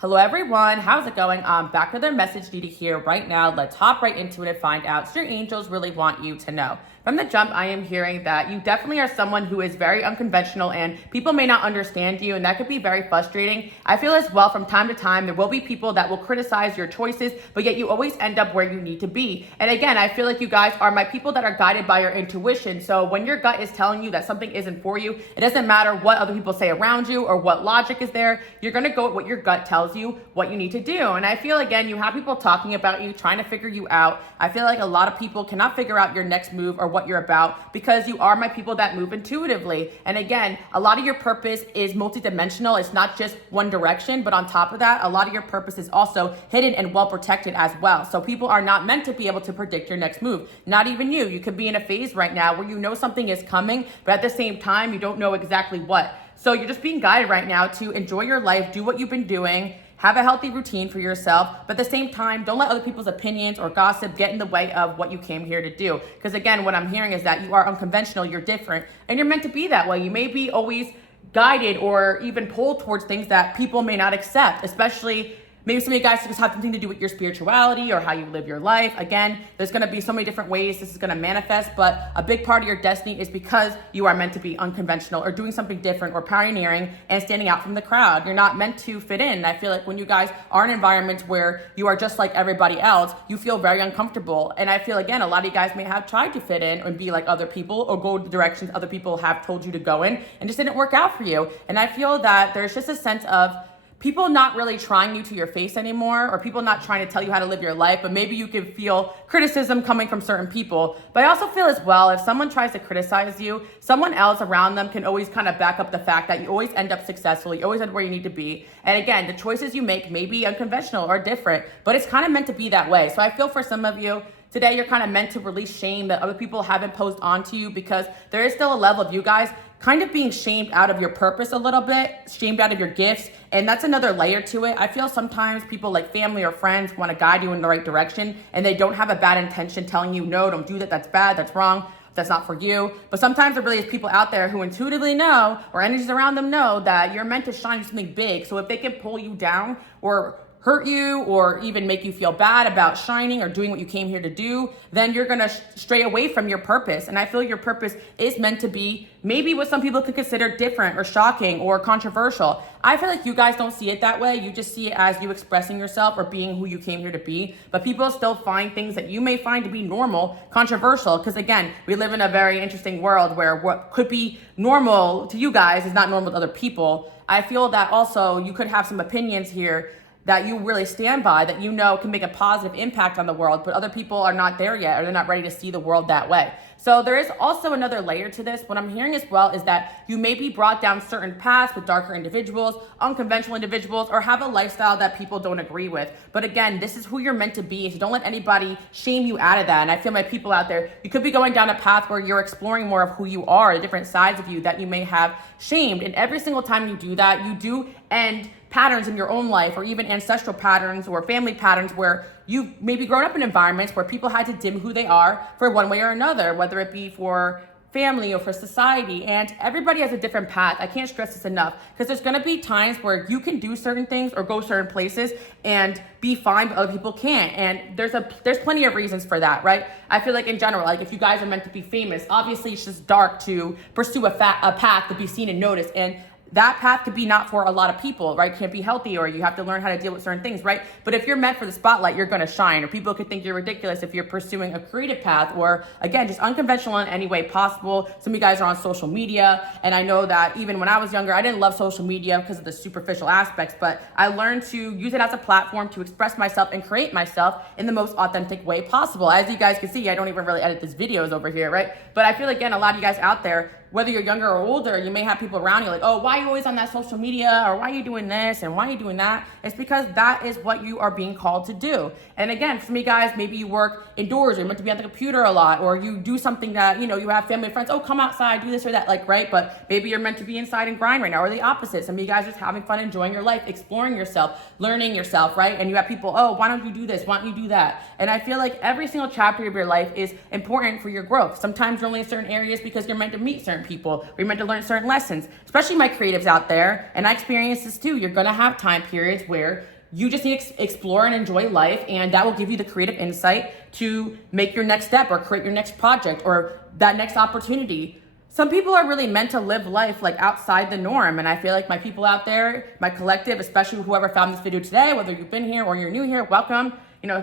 Hello everyone, how's it going? Back with a message needed here right now. Let's hop right into it and find out what your angels really want you to know. From the jump, I am hearing that you definitely are someone who is very unconventional and people may not understand you, and that could be very frustrating. I feel as well from time to time there will be people that will criticize your choices, but yet you always end up where you need to be. And again, I feel like you guys are my people that are guided by your intuition. So when your gut is telling you that something isn't for you, it doesn't matter what other people say around you or what logic is there. You're going to go with what your gut tells you what you need to do. And I feel, again, you have people talking about you, trying to figure you out. I feel like a lot of people cannot figure out your next move or what you're about because you are my people that move intuitively. And again, a lot of your purpose is multidimensional. It's not just one direction, but on top of that, a lot of your purpose is also hidden and well protected as well. So people are not meant to be able to predict your next move. Not even you. You could be in a phase right now where you know something is coming, but at the same time, you don't know exactly what. So you're just being guided right now to enjoy your life, do what you've been doing, have a healthy routine for yourself, but at the same time, don't let other people's opinions or gossip get in the way of what you came here to do. Because again, what I'm hearing is that you are unconventional, you're different, and you're meant to be that way. You may be always guided or even pulled towards things that people may not accept, especially maybe some of you guys just have something to do with your spirituality or how you live your life. Again, there's going to be so many different ways this is going to manifest, but a big part of your destiny is because you are meant to be unconventional or doing something different or pioneering and standing out from the crowd. You're not meant to fit in. I feel like when you guys are in environments where you are just like everybody else, you feel very uncomfortable. And I feel, again, a lot of you guys may have tried to fit in and be like other people or go the directions other people have told you to go in and just didn't work out for you. And I feel that there's just a sense of people not really trying you to your face anymore, or people not trying to tell you how to live your life, but maybe you can feel criticism coming from certain people. But I also feel as well, if someone tries to criticize you, someone else around them can always kind of back up the fact that you always end up successful, you always end where you need to be. And again, the choices you make may be unconventional or different, but it's kind of meant to be that way. So I feel for some of you, today you're kind of meant to release shame that other people have imposed onto you, because there is still a level of you guys kind of being shamed out of your purpose a little bit, shamed out of your gifts. And that's another layer to it. I feel sometimes people like family or friends want to guide you in the right direction, and they don't have a bad intention telling you, no, don't do that, that's bad, that's wrong, that's not for you. But sometimes there really is people out there who intuitively know, or energies around them know, that you're meant to shine something big. So if they can pull you down or hurt you or even make you feel bad about shining or doing what you came here to do, then you're gonna stray away from your purpose. And I feel your purpose is meant to be maybe what some people could consider different or shocking or controversial. I feel like you guys don't see it that way. You just see it as you expressing yourself or being who you came here to be. But people still find things that you may find to be normal controversial, because again, we live in a very interesting world where what could be normal to you guys is not normal to other people. I feel that also you could have some opinions here that you really stand by, that you know can make a positive impact on the world, but other people are not there yet, or they're not ready to see the world that way. So there is also another layer to this. What I'm hearing as well is that you may be brought down certain paths with darker individuals, unconventional individuals, or have a lifestyle that people don't agree with. But again, this is who you're meant to be, so don't let anybody shame you out of that. And I feel my people out there, you could be going down a path where you're exploring more of who you are, the different sides of you that you may have shamed. And every single time you do that, you do end patterns in your own life, or even ancestral patterns or family patterns where you've maybe grown up in environments where people had to dim who they are for one way or another, whether it be for family or for society. And everybody has a different path. I can't stress this enough, because there's going to be times where you can do certain things or go certain places and be fine, but other people can't. And there's plenty of reasons for that, right? I feel like in general, like if you guys are meant to be famous, obviously it's just dark to pursue a path to be seen and noticed. And that path could be not for a lot of people, right? Can't be healthy, or you have to learn how to deal with certain things, right? But if you're meant for the spotlight, you're going to shine, or people could think you're ridiculous if you're pursuing a creative path, or again, just unconventional in any way possible. Some of you guys are on social media, and I know that even when I was younger, I didn't love social media because of the superficial aspects, but I learned to use it as a platform to express myself and create myself in the most authentic way possible. As you guys can see, I don't even really edit these videos over here, right? But I feel, again, a lot of you guys out there, whether you're younger or older, you may have people around you like, oh, why are you always on that social media? Or why are you doing this? And why are you doing that? It's because that is what you are being called to do. And again, for me guys, maybe you work indoors, or you're meant to be on the computer a lot, or you do something that, you have family and friends, oh, come outside, do this or that, like, right? But maybe you're meant to be inside and grind right now, or the opposite. Some of you guys are just having fun, enjoying your life, exploring yourself, learning yourself, right? And you have people, oh, why don't you do this? Why don't you do that? And I feel like every single chapter of your life is important for your growth. Sometimes you're only in certain areas because you're meant to meet certain certain people, or you're meant to learn certain lessons, especially my creatives out there. And I experience this too. You're going to have time periods where you just need to explore and enjoy life, and that will give you the creative insight to make your next step or create your next project or that next opportunity. Some people are really meant to live life like outside the norm, and I feel like my people out there, my collective, especially whoever found this video today, whether you've been here or you're new here, welcome.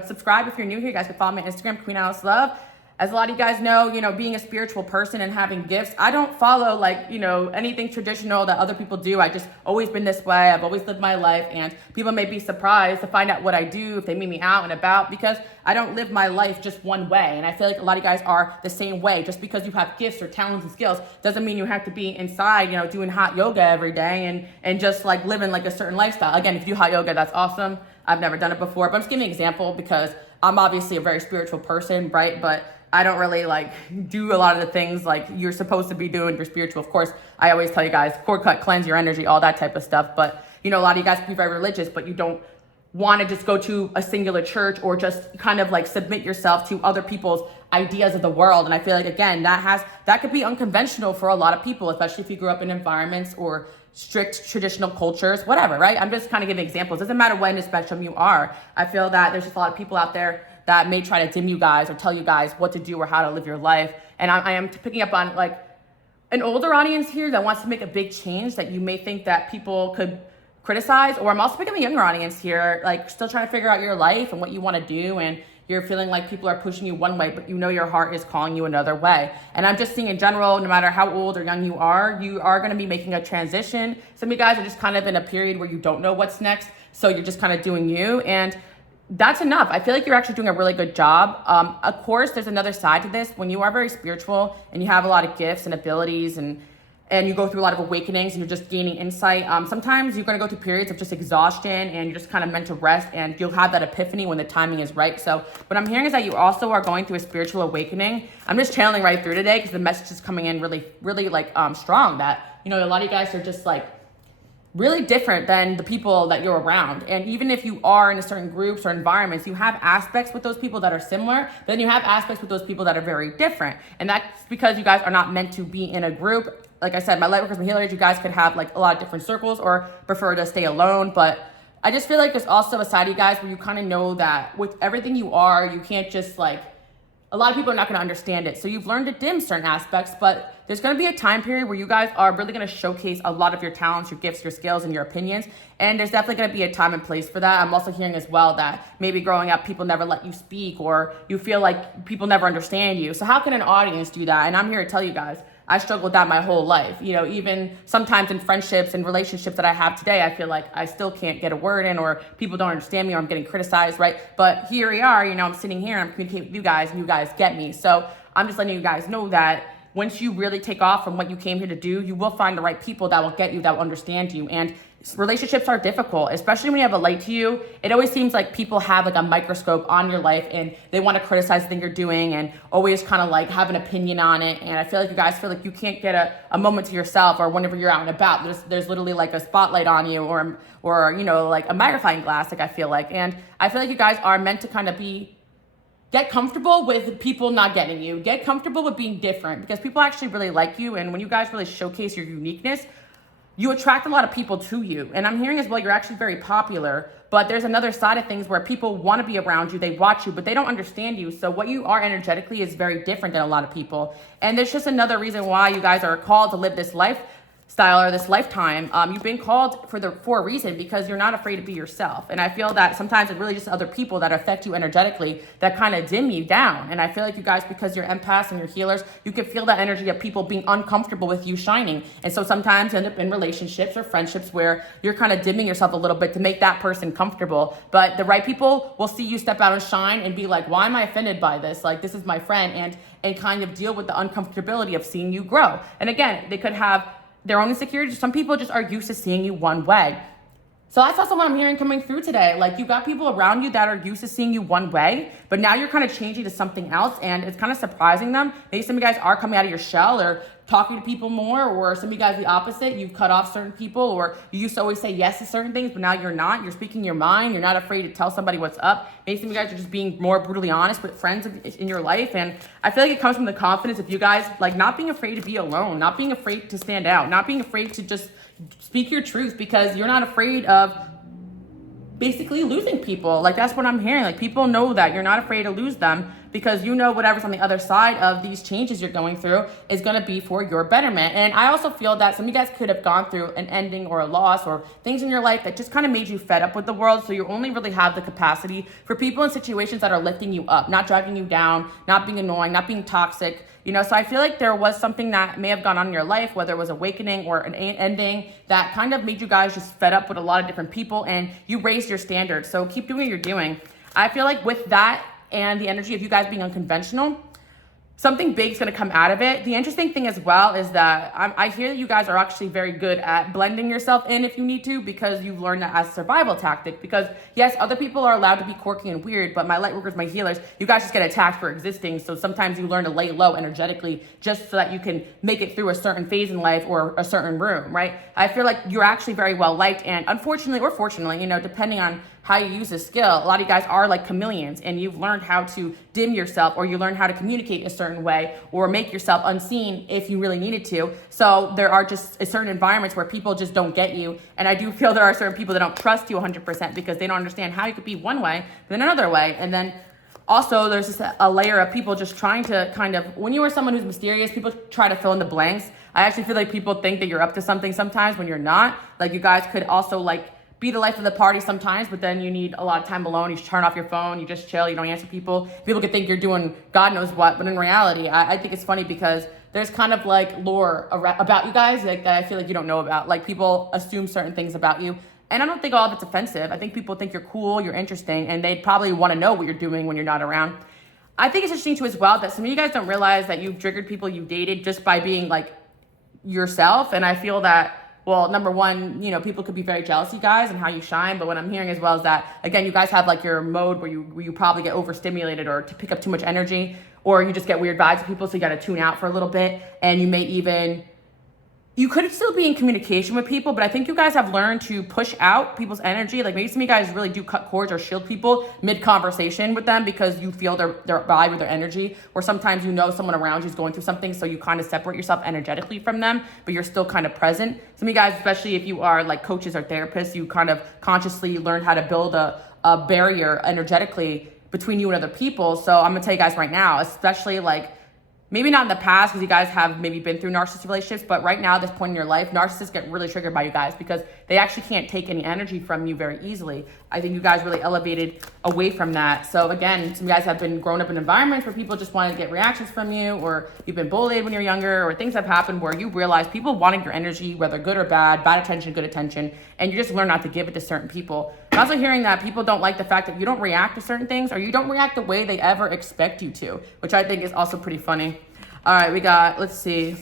Subscribe if you're new here. You guys can follow me on Instagram, Queen Alice Love. As a lot of you guys know, being a spiritual person and having gifts, I don't follow anything traditional that other people do. I just always been this way. I've always lived my life, and people may be surprised to find out what I do if they meet me out and about, because I don't live my life just one way. And I feel like a lot of you guys are the same way. Just because you have gifts or talents and skills doesn't mean you have to be inside, doing hot yoga every day and just like living like a certain lifestyle. Again, if you do hot yoga, that's awesome. I've never done it before, but I'm just giving an example because I'm obviously a very spiritual person, right? But I don't really do a lot of the things like you're supposed to be doing if you're spiritual. Of course, I always tell you guys, cord cut, cleanse your energy, all that type of stuff. But, a lot of you guys can be very religious, but you don't want to just go to a singular church or just kind of submit yourself to other people's ideas of the world. And I feel like, again, that could be unconventional for a lot of people, especially if you grew up in environments or strict traditional cultures, whatever, right? I'm just kind of giving examples. Doesn't matter what in the spectrum you are. I feel that there's just a lot of people out there that may try to dim you guys or tell you guys what to do or how to live your life. And I am picking up on an older audience here that wants to make a big change that you may think that people could criticize, or I'm also picking up a younger audience here, still trying to figure out your life and what you want to do, and you're feeling like people are pushing you one way, but your heart is calling you another way. And I'm just seeing in general, no matter how old or young you are going to be making a transition. Some of you guys are just kind of in a period where you don't know what's next, so you're just kind of doing you, and that's enough. I feel like you're actually doing a really good job. Of course, there's another side to this. When you are very spiritual and you have a lot of gifts and abilities and you go through a lot of awakenings and you're just gaining insight, sometimes you're going to go through periods of just exhaustion and you're just kind of meant to rest, and you'll have that epiphany when the timing is right. So what I'm hearing is that you also are going through a spiritual awakening. I'm just channeling right through today because the message is coming in really, really strong, that, a lot of you guys are just really different than the people that you're around. And even if you are in a certain groups or environments, you have aspects with those people that are similar, but then you have aspects with those people that are very different. And that's because you guys are not meant to be in a group. Like I said, my light workers and healers, you guys could have a lot of different circles or prefer to stay alone. But I just feel like there's also a side of you guys where you kind of know that with everything you are, you can't just a lot of people are not going to understand it. So you've learned to dim certain aspects, but there's going to be a time period where you guys are really going to showcase a lot of your talents, your gifts, your skills, and your opinions. And there's definitely going to be a time and place for that. I'm also hearing as well that maybe growing up, people never let you speak, or you feel like people never understand you. So how can an audience do that? And I'm here to tell you guys, I struggled with that my whole life. Even sometimes in friendships and relationships that I have today, I feel like I still can't get a word in, or people don't understand me, or I'm getting criticized, right? But here we are, I'm sitting here and I'm communicating with you guys, and you guys get me. So I'm just letting you guys know that once you really take off from what you came here to do, you will find the right people that will get you, that will understand you. And relationships are difficult, especially when you have a light to you. It always seems like people have a microscope on your life, and they want to criticize the thing you're doing and always kind of have an opinion on it. And I feel like you guys feel like you can't get a moment to yourself, or whenever you're out and about, there's literally a spotlight on you, or a magnifying glass, I feel like. And I feel like you guys are meant to kind of get comfortable with people not getting you. Get comfortable with being different, because people actually really like you. And when you guys really showcase your uniqueness, you attract a lot of people to you. And I'm hearing as well, you're actually very popular, but there's another side of things where people want to be around you, they watch you, but they don't understand you. So what you are energetically is very different than a lot of people. And there's just another reason why you guys are called to live this lifestyle or this lifetime. You've been called for a reason, because you're not afraid to be yourself. And I feel that sometimes it's really just other people that affect you energetically that kind of dim you down. And I feel like you guys, because you're empaths and you're healers, you can feel that energy of people being uncomfortable with you shining. And so sometimes you end up in relationships or friendships where you're kind of dimming yourself a little bit to make that person comfortable. But the right people will see you step out and shine and be like, why am I offended by this? This is my friend, and kind of deal with the uncomfortability of seeing you grow. And again, they could have their own insecurities. Some people just are used to seeing you one way. So that's also what I'm hearing coming through today. You got people around you that are used to seeing you one way, but now you're kind of changing to something else, and it's kind of surprising them. Maybe some of you guys are coming out of your shell, or talking to people more, or some of you guys the opposite. You've cut off certain people, or you used to always say yes to certain things, but now you're not. You're speaking your mind. You're not afraid to tell somebody what's up. Maybe some of you guys are just being more brutally honest with friends in your life. And I feel like it comes from the confidence of you guys, like not being afraid to be alone, not being afraid to stand out, not being afraid to just speak your truth, because you're not afraid of basically losing people. Like that's what I'm hearing. Like people know that you're not afraid to lose them, because you know whatever's on the other side of these changes you're going through is going to be for your betterment. And I also feel that some of you guys could have gone through an ending or a loss or things in your life that just kind of made you fed up with the world. So you only really have the capacity for people in situations that are lifting you up, not dragging you down, not being annoying, not being toxic. You know, so I feel like there was something that may have gone on in your life, whether it was awakening or an ending, that kind of made you guys just fed up with a lot of different people, and you raised your standards. So keep doing what you're doing. I feel like with that and the energy of you guys being unconventional, something big is going to come out of it. The interesting thing as well is that I hear that you guys are actually very good at blending yourself in if you need to, because you've learned that as a survival tactic. Because yes, other people are allowed to be quirky and weird, but my light workers, my healers, you guys just get attacked for existing. So sometimes you learn to lay low energetically just so that you can make it through a certain phase in life or a certain room, right? I feel like you're actually very well liked, and unfortunately or fortunately, you know, depending on how you use this skill, a lot of you guys are like chameleons, and you've learned how to dim yourself, or you learn how to communicate a certain way, or make yourself unseen if you really needed to. So there are just certain environments where people just don't get you. And I do feel there are certain people that don't trust you 100% because they don't understand how you could be one way, then another way. And then also there's just a layer of people just trying to kind of, when you are someone who's mysterious, people try to fill in the blanks. I actually feel like people think that you're up to something sometimes when you're not. Like you guys could also like be the life of the party sometimes, but then you need a lot of time alone. You turn off your phone, you just chill, you don't answer people. People could think you're doing God knows what, but in reality, I think it's funny because there's kind of like lore about you guys like that I feel like you don't know about. Like people assume certain things about you, and I don't think all of it's offensive. I think people think you're cool, you're interesting, and they'd probably want to know what you're doing when you're not around. I think it's interesting too as well that some of you guys don't realize that you've triggered people you dated just by being like yourself. And I feel that, well, number one, you know, people could be very jealous of you guys and how you shine. But what I'm hearing as well is that, again, you guys have like your mode where you probably get overstimulated or to pick up too much energy, or you just get weird vibes of people. So you got to tune out for a little bit. And you may even, you could still be in communication with people, but I think you guys have learned to push out people's energy. Like maybe some of you guys really do cut cords or shield people mid-conversation with them because you feel their vibe or their energy, or sometimes you know someone around you is going through something, so you kind of separate yourself energetically from them, but you're still kind of present. Some of you guys, especially if you are like coaches or therapists, you kind of consciously learn how to build a barrier energetically between you and other people. So I'm gonna tell you guys right now, especially like, maybe not in the past because you guys have maybe been through narcissistic relationships, but right now, at this point in your life, narcissists get really triggered by you guys because they actually can't take any energy from you very easily. I think you guys really elevated away from that. So again, some of you guys have been grown up in environments where people just wanted to get reactions from you, or you've been bullied when you're younger, or things have happened where you realize people wanting your energy, whether good or bad attention, good attention, and you just learn not to give it to certain people. I'm also hearing that people don't like the fact that you don't react to certain things, or you don't react the way they ever expect you to, which I think is also pretty funny. All right, we got, let's see.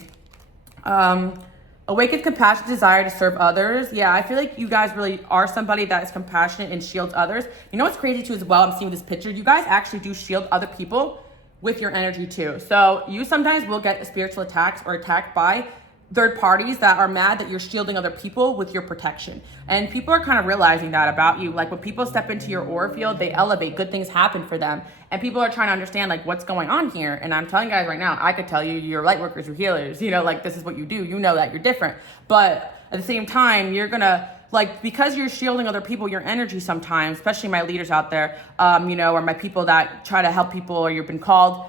Awakened compassion, desire to serve others. Yeah, I feel like you guys really are somebody that is compassionate and shields others. You know what's crazy too as well, I'm seeing this picture. You guys actually do shield other people with your energy too. So you sometimes will get spiritual attacks or attacked by third parties that are mad that you're shielding other people with your protection. And people are kind of realizing that about you. Like when people step into your aura field, they elevate, good things happen for them. And people are trying to understand like what's going on here. And I'm telling you guys right now, I could tell you, you're light workers, you're healers, you know, like this is what you do. You know that you're different. But at the same time, you're gonna, like, because you're shielding other people, your energy sometimes, especially my leaders out there, you know, or my people that try to help people, or you've been called.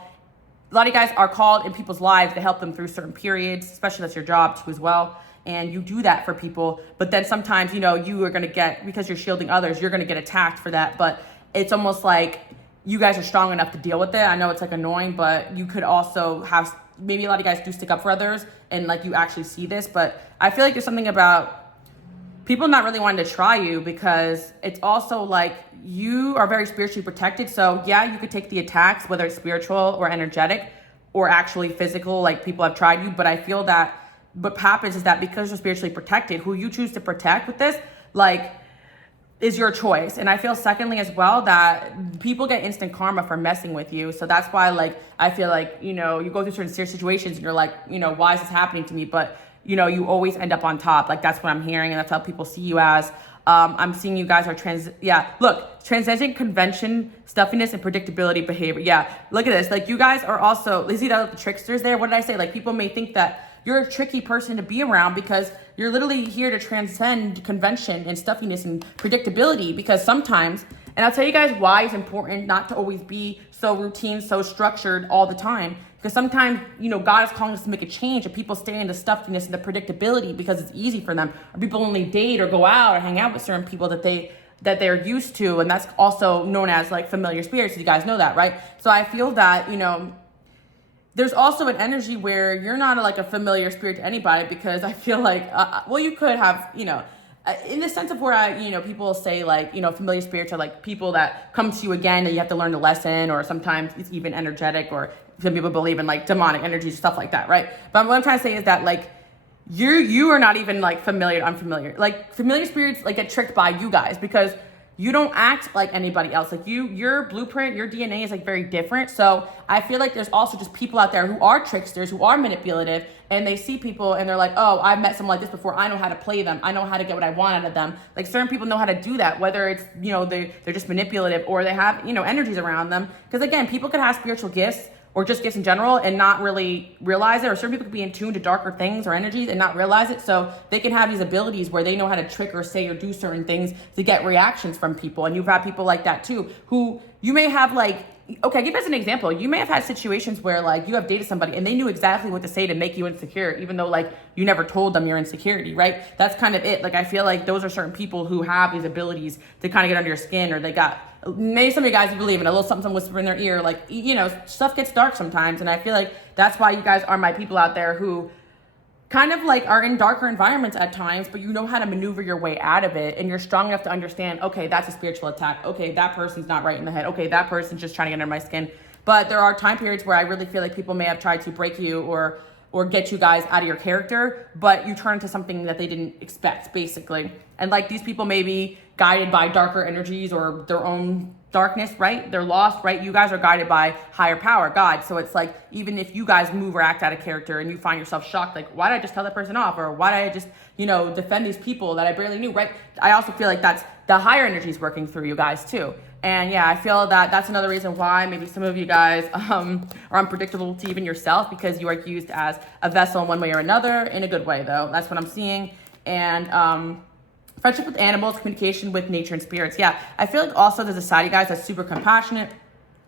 A lot of you guys are called in people's lives to help them through certain periods, especially that's your job too as well. And you do that for people. But then sometimes, you know, you are going to get, because you're shielding others, you're going to get attacked for that. But it's almost like you guys are strong enough to deal with it. I know it's like annoying, but you could also have, maybe a lot of you guys do stick up for others and like you actually see this. But I feel like there's something about people not really wanting to try you, because it's also like you are very spiritually protected. So yeah, you could take the attacks, whether it's spiritual or energetic or actually physical, like people have tried you. But I feel that what happens is that because you're spiritually protected, who you choose to protect with this, like is your choice. And I feel secondly as well that people get instant karma for messing with you. So that's why like I feel like, you know, you go through certain serious situations and you're like, you know, why is this happening to me? But you know, you always end up on top. Like that's what I'm hearing, and that's how people see you as. I'm seeing you guys are transcending convention, stuffiness, and predictability behavior. Yeah, look at this. Like you guys are also, you see the tricksters there? What did I say? Like people may think that you're a tricky person to be around because you're literally here to transcend convention and stuffiness and predictability, because sometimes, and I'll tell you guys why it's important not to always be so routine, so structured all the time. Because sometimes, you know, God is calling us to make a change, and people stay in the stuffiness and the predictability because it's easy for them. Or people only date or go out or hang out with certain people that they're used to, and that's also known as like familiar spirits. You guys know that, right? So I feel that, you know, there's also an energy where you're not like a familiar spirit to anybody, because I feel like, well, you could have, you know, in the sense of where you know, people say like, you know, familiar spirits are like people that come to you again and you have to learn the lesson, or sometimes it's even energetic, or some people believe in like demonic energies, stuff like that, right? But what I'm trying to say is that like you are not even like familiar, unfamiliar. Like familiar spirits like get tricked by you guys because you don't act like anybody else. Like your blueprint, your DNA is like very different. So I feel like there's also just people out there who are tricksters, who are manipulative, and they see people and they're like, oh, I've met someone like this before. I know how to play them. I know how to get what I want out of them. Like certain people know how to do that, whether it's, you know, they're just manipulative or they have, you know, energies around them. Because again, people could have spiritual gifts or just gifts in general and not really realize it, or certain people could be in tune to darker things or energies and not realize it. So they can have these abilities where they know how to trick or say or do certain things to get reactions from people. And you've had people like that too, who you may have like, okay, give us an example. You may have had situations where like you have dated somebody and they knew exactly what to say to make you insecure, even though like you never told them your insecurity, right? That's kind of it. Like I feel like those are certain people who have these abilities to kind of get under your skin, or they got, maybe some of you guys believe in a little something whisper in their ear, like, you know, stuff gets dark sometimes. And I feel like that's why you guys are my people out there who kind of like are in darker environments at times, but you know how to maneuver your way out of it. And you're strong enough to understand, okay, that's a spiritual attack. Okay, that person's not right in the head. Okay, that person's just trying to get under my skin. But there are time periods where I really feel like people may have tried to break you or get you guys out of your character, but you turn into something that they didn't expect, basically. And like these people may be guided by darker energies or their own darkness, right? They're lost, right? You guys are guided by higher power, God. So it's like, even if you guys move or act out of character and you find yourself shocked, like, why did I just tell that person off? Or why did I just, you know, defend these people that I barely knew, right? I also feel like that's the higher energies working through you guys too. And yeah, I feel that that's another reason why maybe some of you guys are unpredictable to even yourself, because you are used as a vessel in one way or another, in a good way though. That's what I'm seeing. And friendship with animals, communication with nature and spirits. Yeah, I feel like also there's a side of you guys that's super compassionate.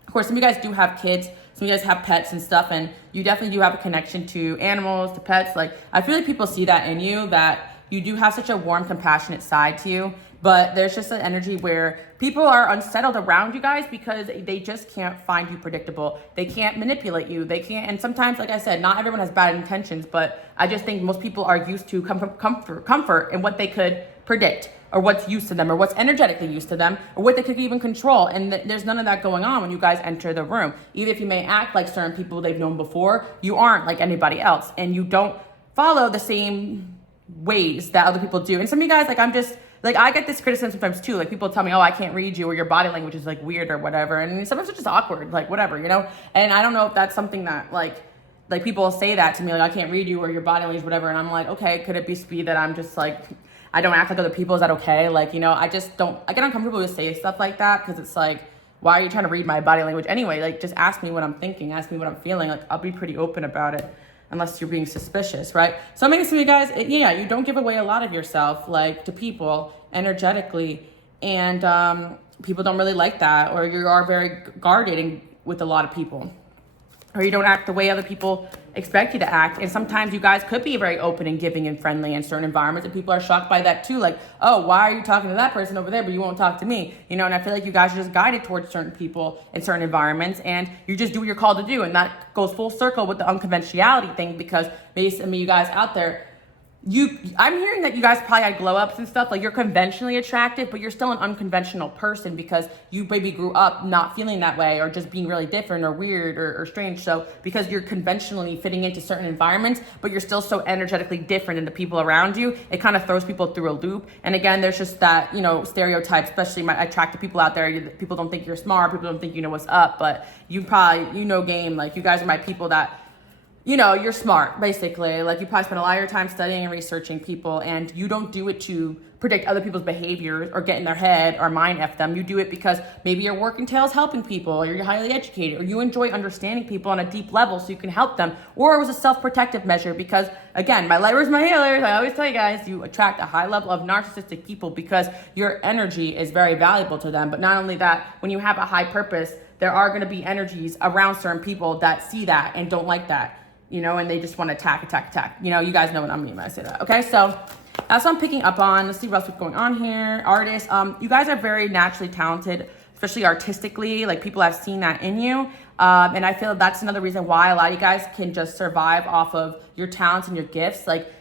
Of course, some of you guys do have kids. Some of you guys have pets and stuff, and you definitely do have a connection to animals, to pets. Like, I feel like people see that in you, that you do have such a warm, compassionate side to you. But there's just an energy where people are unsettled around you guys because they just can't find you predictable. They can't manipulate you. They can't. And sometimes, like I said, not everyone has bad intentions, but I just think most people are used to comfort in what they could predict, or what's used to them, or what's energetically used to them, or what they could even control. And there's none of that going on when you guys enter the room. Even if you may act like certain people they've known before, you aren't like anybody else, and you don't follow the same ways that other people do. And some of you guys, like, I'm just like, I get this criticism sometimes too. Like, people tell me, oh, I can't read you, or your body language is like weird or whatever. And sometimes it's just awkward, like whatever, you know? And I don't know if that's something that like people say that to me, like, I can't read you, or your body language, whatever. And I'm like, okay, could it be that I'm just like, I don't act like other people? Is that okay? Like, you know, I get uncomfortable with saying stuff like that, because it's like, why are you trying to read my body language anyway? Like, just ask me what I'm thinking, ask me what I'm feeling. Like, I'll be pretty open about it, unless you're being suspicious, right? So maybe some of you guys, you don't give away a lot of yourself, like, to people energetically, and people don't really like that, or you are very guarded with a lot of people, or you don't act the way other people expect you to act. And sometimes you guys could be very open and giving and friendly in certain environments, and people are shocked by that too. Like, oh, why are you talking to that person over there, but you won't talk to me? You know, and I feel like you guys are just guided towards certain people in certain environments, and you just do what you're called to do. And that goes full circle with the unconventionality thing, because maybe some of you guys out there I'm hearing that you guys probably had glow ups and stuff. Like, you're conventionally attractive, but you're still an unconventional person because you maybe grew up not feeling that way, or just being really different or weird or strange. So because you're conventionally fitting into certain environments, but you're still so energetically different than the people around you, it kind of throws people through a loop. And again, there's just that, stereotype, especially my attractive people out there. People don't think you're smart. People don't think you know what's up, but you probably, game. Like, you guys are my people that, you're smart, basically. Like, you probably spend a lot of your time studying and researching people, and you don't do it to predict other people's behaviors or get in their head or mind F them. You do it because maybe your work entails helping people, or you're highly educated, or you enjoy understanding people on a deep level so you can help them, or it was a self-protective measure because, again, my lighters, my healers, I always tell you guys, you attract a high level of narcissistic people because your energy is very valuable to them. But not only that, when you have a high purpose, there are going to be energies around certain people that see that and don't like that. And they just want to attack. You guys know what I mean when I say that. Okay, so that's what I'm picking up on. Let's see what else is going on here. Artists, you guys are very naturally talented, especially artistically. Like, people have seen that in you. And I feel that's another reason why a lot of you guys can just survive off of your talents and your gifts. Like,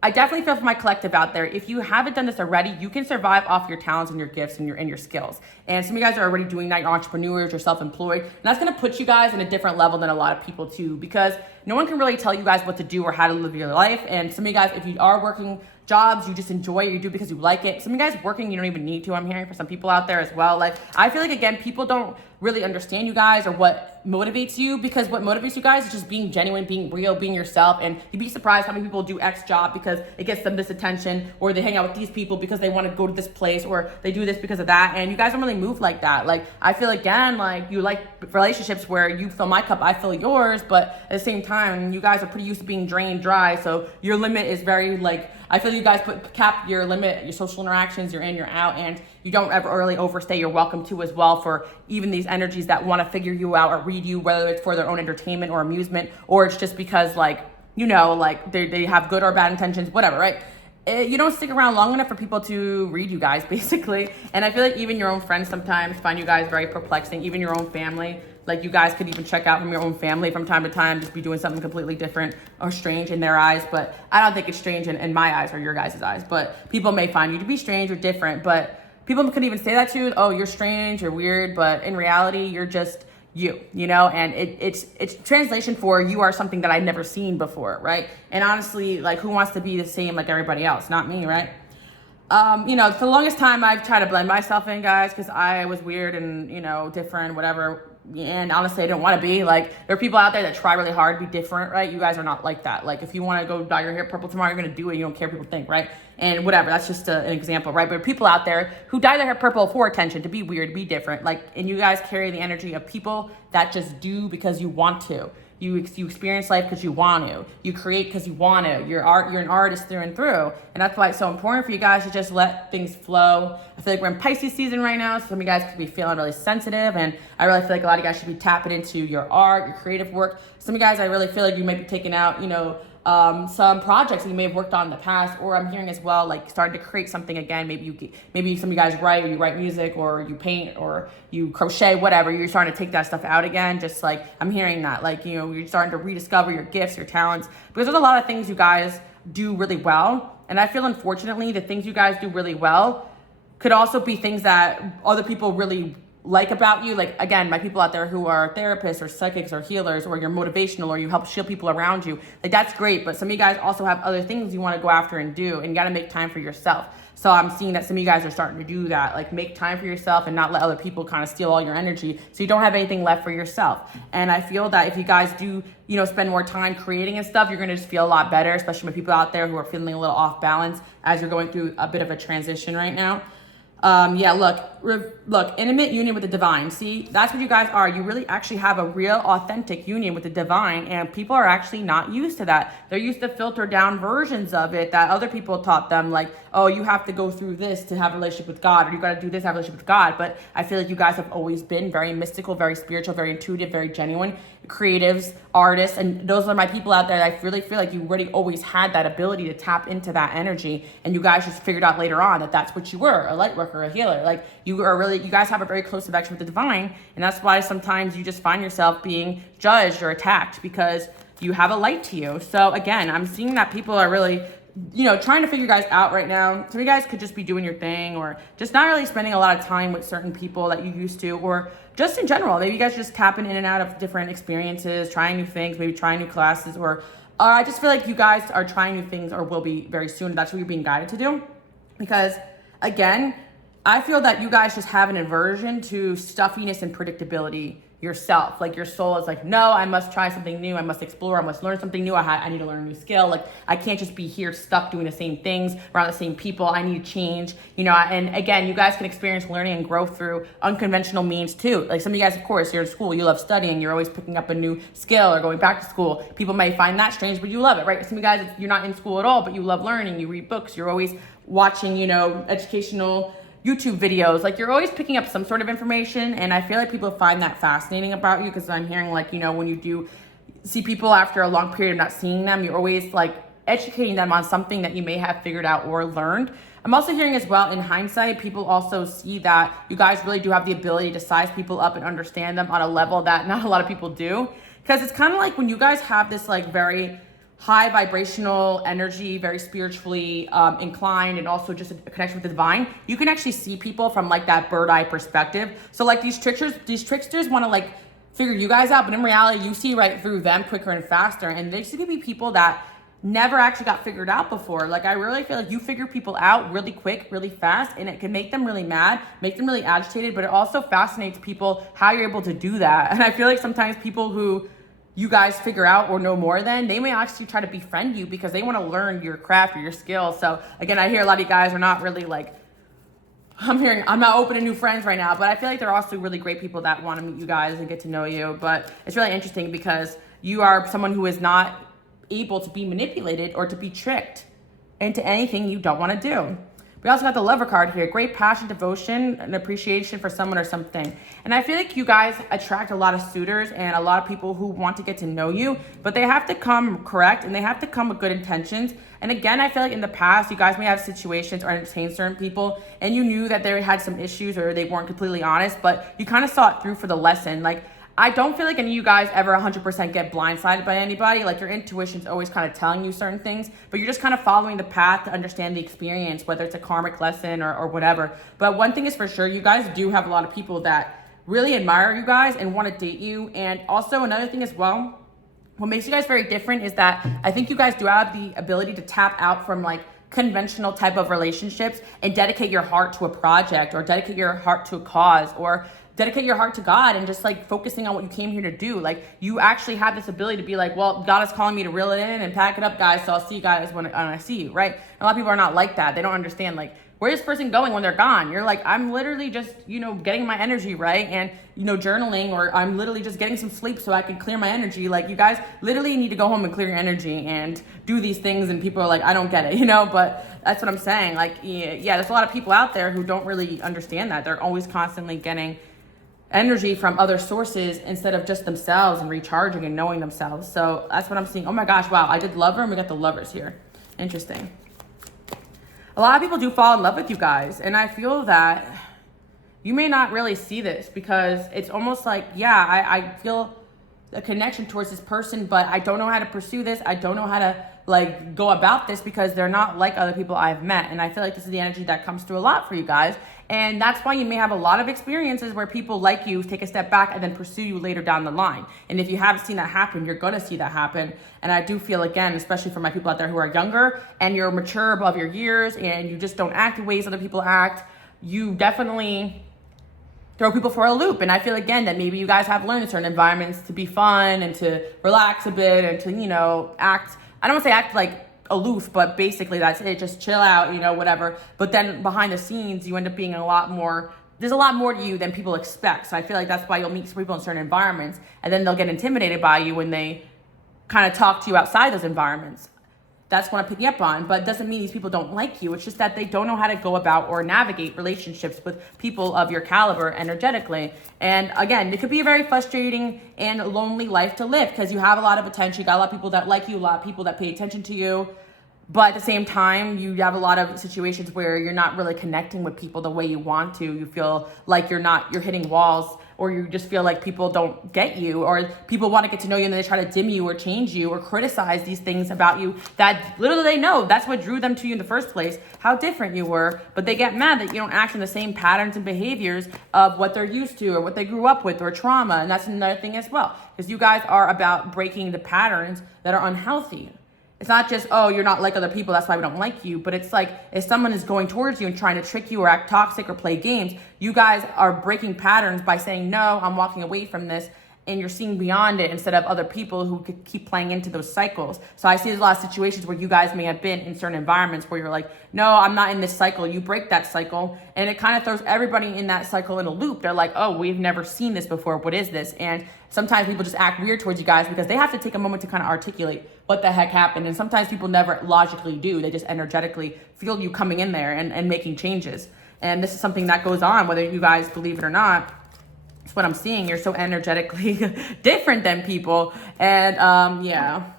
I definitely feel for my collective out there, if you haven't done this already, you can survive off your talents and your gifts and your skills. And some of you guys are already doing that. You're entrepreneurs, you're self-employed. And that's going to put you guys in a different level than a lot of people too, because no one can really tell you guys what to do or how to live your life. And some of you guys, if you are working jobs, you just enjoy it, you do it because you like it. Some of you guys working, you don't even need to. I'm hearing for some people out there as well. Like, I feel like, again, people don't really understand you guys or what motivates you, because what motivates you guys is just being genuine, being real, being yourself. And you'd be surprised how many people do X job because it gets them this attention, or they hang out with these people because they want to go to this place, or they do this because of that. And you guys don't really move like that. Like, I feel, again, like, you like relationships where you fill my cup, I fill yours, but at the same time, you guys are pretty used to being drained dry. So your limit is very, like, I feel you guys cap your limit, your social interactions, you're in, you're out, and you don't ever really overstay. You're welcome to as well for even these energies that want to figure you out or read you, whether it's for their own entertainment or amusement, or it's just because, like, they have good or bad intentions, whatever, right? You don't stick around long enough for people to read you guys, basically. And I feel like even your own friends sometimes find you guys very perplexing, even your own family. Like, you guys could even check out from your own family from time to time, just be doing something completely different or strange in their eyes. But I don't think it's strange in my eyes or your guys' eyes. But people may find you to be strange or different. But people could even say that to you, oh, you're strange or weird. But in reality, you're just you, and it's translation for you are something that I've never seen before, right? And honestly, like, who wants to be the same like everybody else? Not me, right? For the longest time, I've tried to blend myself in, guys, because I was weird and, different, whatever. And honestly, I didn't want to be. Like, there are people out there that try really hard to be different, right? You guys are not like that. Like, if you want to go dye your hair purple tomorrow, you're going to do it. You don't care what people think, right? And whatever, that's just an example, right? But people out there who dye their hair purple for attention, to be weird, to be different. Like, and you guys carry the energy of people that just do because you want to. You experience life because you want to. You create because you want to. You're an artist through and through. And that's why it's so important for you guys to just let things flow. I feel like we're in Pisces season right now, so some of you guys could be feeling really sensitive. And I really feel like a lot of you guys should be tapping into your art, your creative work. Some of you guys, I really feel like you might be taking out, some projects that you may have worked on in the past, or I'm hearing as well, like, starting to create something again. Maybe some of you guys write, or you write music, or you paint, or you crochet, whatever. You're starting to take that stuff out again. Just like, I'm hearing that, like, you're starting to rediscover your gifts, your talents, because there's a lot of things you guys do really well. And I feel, unfortunately, the things you guys do really well could also be things that other people really like about you. Like, again, my people out there who are therapists or psychics or healers, or you're motivational, or you help shield people around you, like, that's great. But some of you guys also have other things you want to go after and do, and you got to make time for yourself. So I'm seeing that some of you guys are starting to do that, like, make time for yourself and not let other people kind of steal all your energy, so you don't have anything left for yourself. And I feel that if you guys do, spend more time creating and stuff, you're going to just feel a lot better, especially with people out there who are feeling a little off balance as you're going through a bit of a transition right now. Look, intimate union with the divine. See, that's what you guys are. You really actually have a real authentic union with the divine, and people are actually not used to that. They're used to filter down versions of it that other people taught them, like, oh, you have to go through this to have a relationship with God, or you got to do this to have a relationship with God. But I feel like you guys have always been very mystical, very spiritual, very intuitive, very genuine, creatives, artists, and those are my people out there. I really feel like you already always had that ability to tap into that energy, and you guys just figured out later on that that's what you were, a light worker, a healer. Like, you guys have a very close connection with the divine, and that's why sometimes you just find yourself being judged or attacked because you have a light to you. So again, I'm seeing that people are really trying to figure you guys out right now. Some of you guys could just be doing your thing, or just not really spending a lot of time with certain people that you used to, or just in general. Maybe you guys just tapping in and out of different experiences, trying new things, maybe trying new classes, or I just feel like you guys are trying new things or will be very soon. That's what you're being guided to do. Because again, I feel that you guys just have an aversion to stuffiness and predictability yourself. Like your soul is like, no, I must try something new. I must explore. I must learn something new. I need to learn a new skill. Like I can't just be here stuck doing the same things around the same people. I need to change, and again, you guys can experience learning and growth through unconventional means too. Like some of you guys, of course, you're in school, you love studying, you're always picking up a new skill or going back to school. People might find that strange, but you love it, right? Some of you guys, you're not in school at all, but you love learning. You read books. You're always watching, educational YouTube videos. Like you're always picking up some sort of information, and I feel like people find that fascinating about you, because I'm hearing like, when you do see people after a long period of not seeing them, you're always like educating them on something that you may have figured out or learned. I'm also hearing as well, in hindsight, people also see that you guys really do have the ability to size people up and understand them on a level that not a lot of people do, because it's kind of like when you guys have this like very high vibrational energy, very spiritually inclined, and also just a connection with the divine, you can actually see people from like that bird eye perspective. So like these tricksters want to like figure you guys out, but in reality, you see right through them quicker and faster. And they seem to be people that never actually got figured out before. Like I really feel like you figure people out really quick, really fast, and it can make them really mad, make them really agitated, but it also fascinates people how you're able to do that. And I feel like sometimes people who you guys figure out or know more than, they may actually try to befriend you because they want to learn your craft or your skill. So again, I hear a lot of you guys are not really like, I'm not open to new friends right now, but I feel like they're also really great people that want to meet you guys and get to know you. But it's really interesting because you are someone who is not able to be manipulated or to be tricked into anything you don't want to do. We also got the Lover card here. Great passion, devotion, and appreciation for someone or something. And I feel like you guys attract a lot of suitors and a lot of people who want to get to know you, but they have to come correct and they have to come with good intentions. And again, I feel like in the past, you guys may have situations or entertain certain people and you knew that they had some issues or they weren't completely honest, but you kind of saw it through for the lesson. Like, I don't feel like any of you guys ever 100% get blindsided by anybody. Like your intuition's always kind of telling you certain things, but you're just kind of following the path to understand the experience, whether it's a karmic lesson or whatever. But one thing is for sure, you guys do have a lot of people that really admire you guys and want to date you. And also another thing as well, what makes you guys very different is that I think you guys do have the ability to tap out from like conventional type of relationships and dedicate your heart to a project or dedicate your heart to a cause or dedicate your heart to God and just like focusing on what you came here to do. Like you actually have this ability to be like, well, God is calling me to reel it in and pack it up, guys. So I'll see you guys when I see you, right? And a lot of people are not like that. They don't understand like, where's this person going when they're gone? You're like, I'm literally just, getting my energy right. And, journaling, or I'm literally just getting some sleep so I can clear my energy. Like you guys literally need to go home and clear your energy and do these things. And people are like, I don't get it, but that's what I'm saying. Like, yeah, there's a lot of people out there who don't really understand that. They're always constantly getting energy from other sources instead of just themselves and recharging and knowing themselves. So that's what I'm seeing. Oh my gosh, wow, I did Lover and we got the Lovers here. Interesting. A lot of people do fall in love with you guys, and I feel that you may not really see this because it's almost like, yeah, I feel a connection towards this person, but I don't know how to pursue this. I don't know how to like go about this because they're not like other people I've met. And I feel like this is the energy that comes through a lot for you guys. And that's why you may have a lot of experiences where people like you take a step back and then pursue you later down the line. And if you haven't seen that happen, you're going to see that happen. And I do feel, again, especially for my people out there who are younger and you're mature above your years and you just don't act the ways other people act, you definitely throw people for a loop. And I feel, again, that maybe you guys have learned in certain environments to be fun and to relax a bit and to, act, I don't want to say act like aloof, but basically that's it. Just chill out, whatever. But then behind the scenes, you end up being there's a lot more to you than people expect. So I feel like that's why you'll meet people in certain environments and then they'll get intimidated by you when they kind of talk to you outside those environments. That's what I'm picking up on, but it doesn't mean these people don't like you. It's just that they don't know how to go about or navigate relationships with people of your caliber energetically. And again, it could be a very frustrating and lonely life to live because you have a lot of attention. You got a lot of people that like you, a lot of people that pay attention to you, But at the same time, you have a lot of situations where you're not really connecting with people the way you want to. You feel like you're hitting walls, or you just feel like people don't get you, or people want to get to know you and then they try to dim you or change you or criticize these things about you that literally they know that's what drew them to you in the first place, how different you were, but they get mad that you don't act in the same patterns and behaviors of what they're used to or what they grew up with or trauma. And that's another thing as well, because you guys are about breaking the patterns that are unhealthy. It's not just, oh, you're not like other people, that's why we don't like you. But it's like, if someone is going towards you and trying to trick you or act toxic or play games, you guys are breaking patterns by saying, no, I'm walking away from this. And you're seeing beyond it instead of other people who could keep playing into those cycles. So I see a lot of situations where you guys may have been in certain environments where you're like, no, I'm not in this cycle. You break that cycle. And it kind of throws everybody in that cycle in a loop. They're like, oh, we've never seen this before. What is this? And sometimes people just act weird towards you guys because they have to take a moment to kind of articulate what the heck happened. And sometimes people never logically do. They just energetically feel you coming in there and making changes. And this is something that goes on, whether you guys believe it or not. It's what I'm seeing. You're so energetically different than people. And yeah,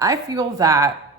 I feel that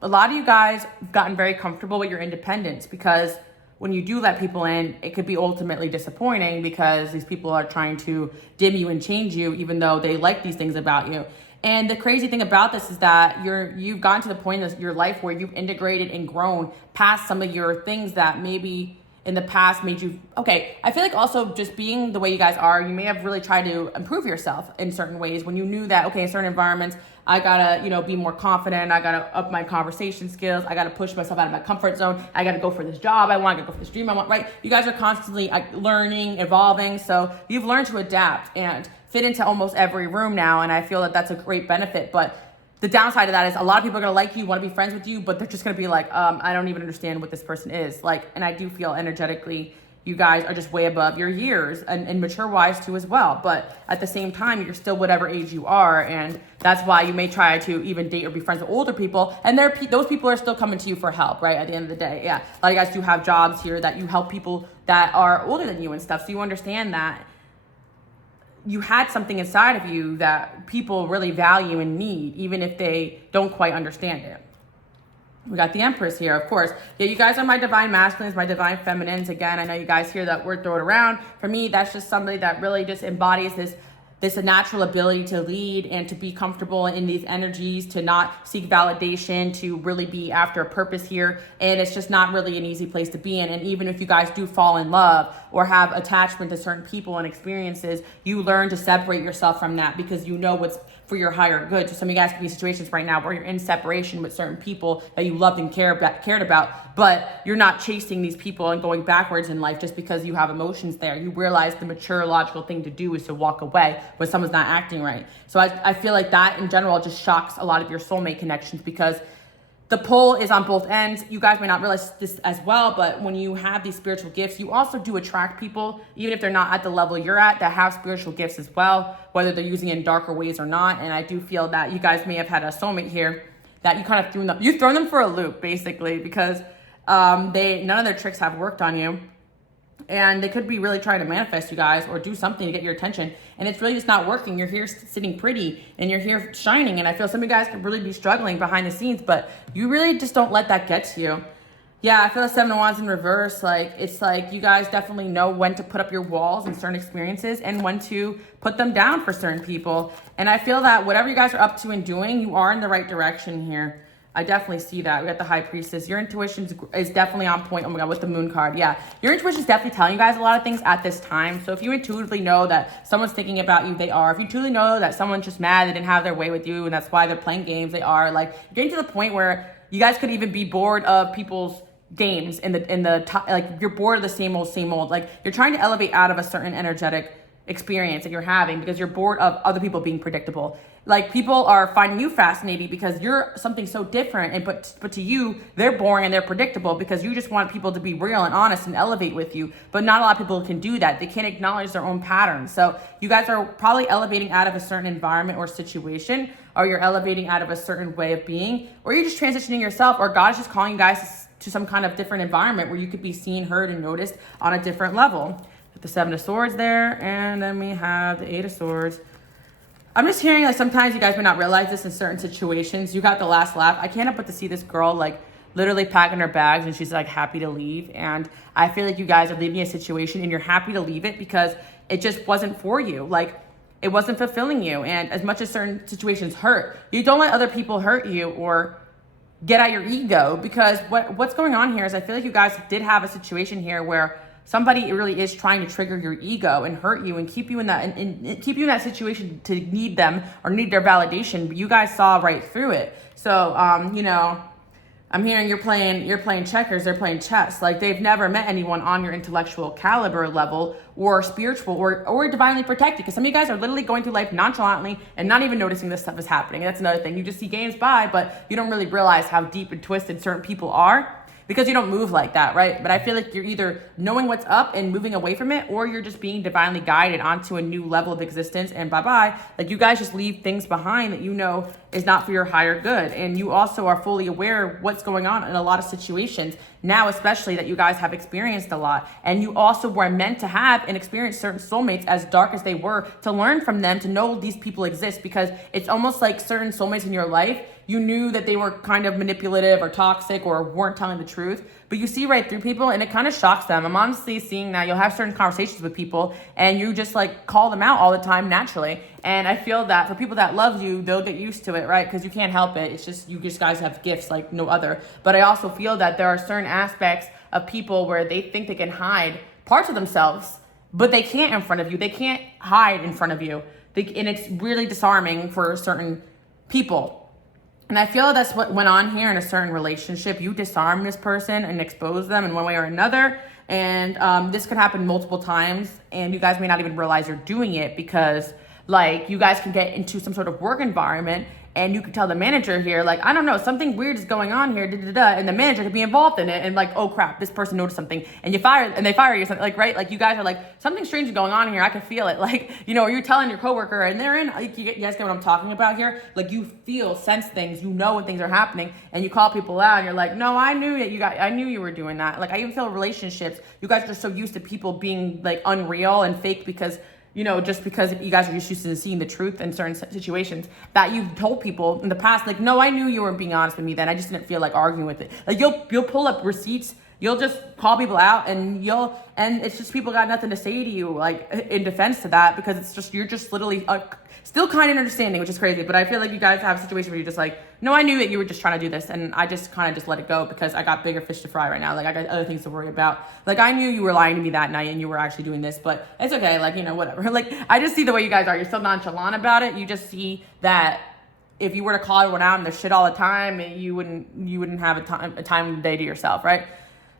a lot of you guys have gotten very comfortable with your independence, because when you do let people in, it could be ultimately disappointing because these people are trying to dim you and change you, even though they like these things about you. And the crazy thing about this is that you've gotten to the point in your life where you've integrated and grown past some of your things that maybe in the past made you, okay, I feel like also just being the way you guys are, you may have really tried to improve yourself in certain ways when you knew that, okay, in certain environments, I gotta, be more confident, I gotta up my conversation skills, I gotta push myself out of my comfort zone, I gotta go for this job I want, I gotta go for this dream I want, right? You guys are constantly learning, evolving, so you've learned to adapt and fit into almost every room now, and I feel that that's a great benefit. But the downside of that is a lot of people are gonna like you, want to be friends with you, but they're just gonna be like, I don't even understand what this person is. Like, and I do feel energetically, you guys are just way above your years and mature wise too as well. But at the same time, you're still whatever age you are. And that's why you may try to even date or be friends with older people. And those people are still coming to you for help, right? At the end of the day. Yeah. A lot of you guys do have jobs here that you help people that are older than you and stuff. So you understand that you had something inside of you that people really value and need, even if they don't quite understand it. We got the Empress here, of course. Yeah, you guys are my divine masculines, my divine feminines. Again, I know you guys hear that word thrown around. For me, that's just somebody that really just embodies this natural ability to lead and to be comfortable in these energies, to not seek validation, to really be after a purpose here. And it's just not really an easy place to be in. And even if you guys do fall in love or have attachment to certain people and experiences, you learn to separate yourself from that because you know what's for your higher good. So some of you guys can be in situations right now where you're in separation with certain people that you loved and cared about, but you're not chasing these people and going backwards in life just because you have emotions there. You realize the mature, logical thing to do is to walk away when someone's not acting right. So I feel like that in general just shocks a lot of your soulmate connections because the pull is on both ends. You guys may not realize this as well, but when you have these spiritual gifts, you also do attract people, even if they're not at the level you're at, that have spiritual gifts as well, whether they're using it in darker ways or not. And I do feel that you guys may have had a soulmate here that you kind of you've thrown them for a loop, basically, because none of their tricks have worked on you. And they could be really trying to manifest you guys or do something to get your attention. And it's really just not working. You're here sitting pretty and you're here shining. And I feel some of you guys could really be struggling behind the scenes, but you really just don't let that get to you. Yeah, I feel the Seven of Wands in reverse. Like, it's like you guys definitely know when to put up your walls in certain experiences and when to put them down for certain people. And I feel that whatever you guys are up to and doing, you are in the right direction here. I definitely see that. We got the High Priestess. Your intuition is definitely on point. Oh my God, with the Moon card. Yeah, your intuition is definitely telling you guys a lot of things at this time. So if you intuitively know that someone's thinking about you, they are. If you truly know that someone's just mad, they didn't have their way with you, and that's why they're playing games, they are. Like, you're getting to the point where you guys could even be bored of people's games like you're bored of the same old. Like, you're trying to elevate out of a certain energetic experience that you're having because you're bored of other people being predictable. Like, people are finding you fascinating because you're something so different, and but to you they're boring and they're predictable because you just want people to be real and honest and elevate with you. But not a lot of people can do that. They can't acknowledge their own patterns. So you guys are probably elevating out of a certain environment or situation, or you're elevating out of a certain way of being, or you're just transitioning yourself, or God is just calling you guys to some kind of different environment where you could be seen, heard, and noticed on a different level. With the Seven of Swords there, and then we have the Eight of Swords. I'm just hearing like sometimes you guys may not realize this in certain situations. You got the last laugh. I can't help but to see this girl like literally packing her bags and she's like happy to leave. And I feel like you guys are leaving a situation and you're happy to leave it because it just wasn't for you. Like it wasn't fulfilling you. And as much as certain situations hurt, you don't let other people hurt you or get at your ego, because what's going on here is I feel like you guys did have a situation here where somebody really is trying to trigger your ego and hurt you and keep you in that and keep you in that situation to need them or need their validation. But you guys saw right through it. So you know, I'm hearing you're playing checkers, they're playing chess. Like they've never met anyone on your intellectual caliber level or spiritual or divinely protected. Because some of you guys are literally going through life nonchalantly and not even noticing this stuff is happening. And that's another thing. You just see games by, but you don't really realize how deep and twisted certain people are because you don't move like that, right? But I feel like you're either knowing what's up and moving away from it, or you're just being divinely guided onto a new level of existence and bye-bye. Like you guys just leave things behind that you know is not for your higher good. And you also are fully aware of what's going on in a lot of situations now, especially that you guys have experienced a lot. And you also were meant to have and experience certain soulmates, as dark as they were, to learn from them, to know these people exist, because it's almost like certain soulmates in your life, you knew that they were kind of manipulative or toxic or weren't telling the truth, but you see right through people and it kind of shocks them. I'm honestly seeing that you'll have certain conversations with people and you just like call them out all the time naturally. And I feel that for people that love you, they'll get used to it, right? Because you can't help it. It's just, you just guys have gifts like no other. But I also feel that there are certain aspects of people where they think they can hide parts of themselves, but they can't in front of you. They can't hide in front of you. And it's really disarming for certain people. And I feel that's what went on here in a certain relationship. You disarm this person and expose them in one way or another. And this could happen multiple times. And you guys may not even realize you're doing it, because like you guys can get into some sort of work environment and you could tell the manager here, like, I don't know, something weird is going on here, and the manager could be involved in it, and like, oh crap, this person noticed something, and they fire you, something like, right? Like you guys are like, something strange is going on here, I can feel it, like, you know, or you're telling your coworker, and they're in, like, you guys get what I'm talking about here? Like you feel, sense things, you know when things are happening, and you call people out, and you're like, no, I knew you were doing that. Like I even feel relationships, you guys are so used to people being like unreal and fake because, you know, just because you guys are just used to seeing the truth in certain situations, that you've told people in the past, like, no, I knew you weren't being honest with me then. I just didn't feel like arguing with it. Like you'll pull up receipts, you'll just call people out, and it's just people got nothing to say to you, like in defense to that, because it's just, you're just literally still kind of understanding, which is crazy. But I feel like you guys have a situation where you're just like, no, I knew that you were just trying to do this, and I just kind of just let it go because I got bigger fish to fry right now. Like I got other things to worry about. Like I knew you were lying to me that night and you were actually doing this, but it's okay. Like, you know, whatever. Like I just see the way you guys are. You're so nonchalant about it. You just see that if you were to call everyone out and their shit all the time, you wouldn't have a time of the day to yourself, right?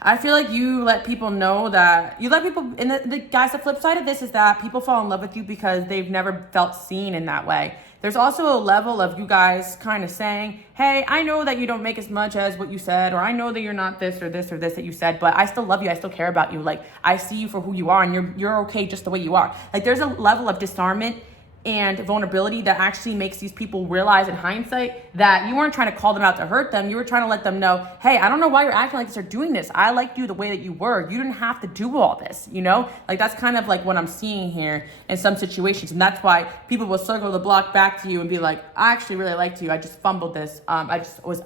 I feel like you let people know that you let people, and the guys, the flip side of this is that people fall in love with you because they've never felt seen in that way. There's also a level of you guys kind of saying, hey, I know that you don't make as much as what you said, or I know that you're not this or this or this that you said, but I still love you. I still care about you. Like I see you for who you are, and you're okay just the way you are. Like there's a level of disarmament and vulnerability that actually makes these people realize in hindsight that you weren't trying to call them out to hurt them. You were trying to let them know, hey, I don't know why you're acting like this or doing this. I liked you the way that you were. You didn't have to do all this, you know? Like that's kind of like what I'm seeing here in some situations. And that's why people will circle the block back to you and be like, I actually really liked you. I just fumbled this. I just was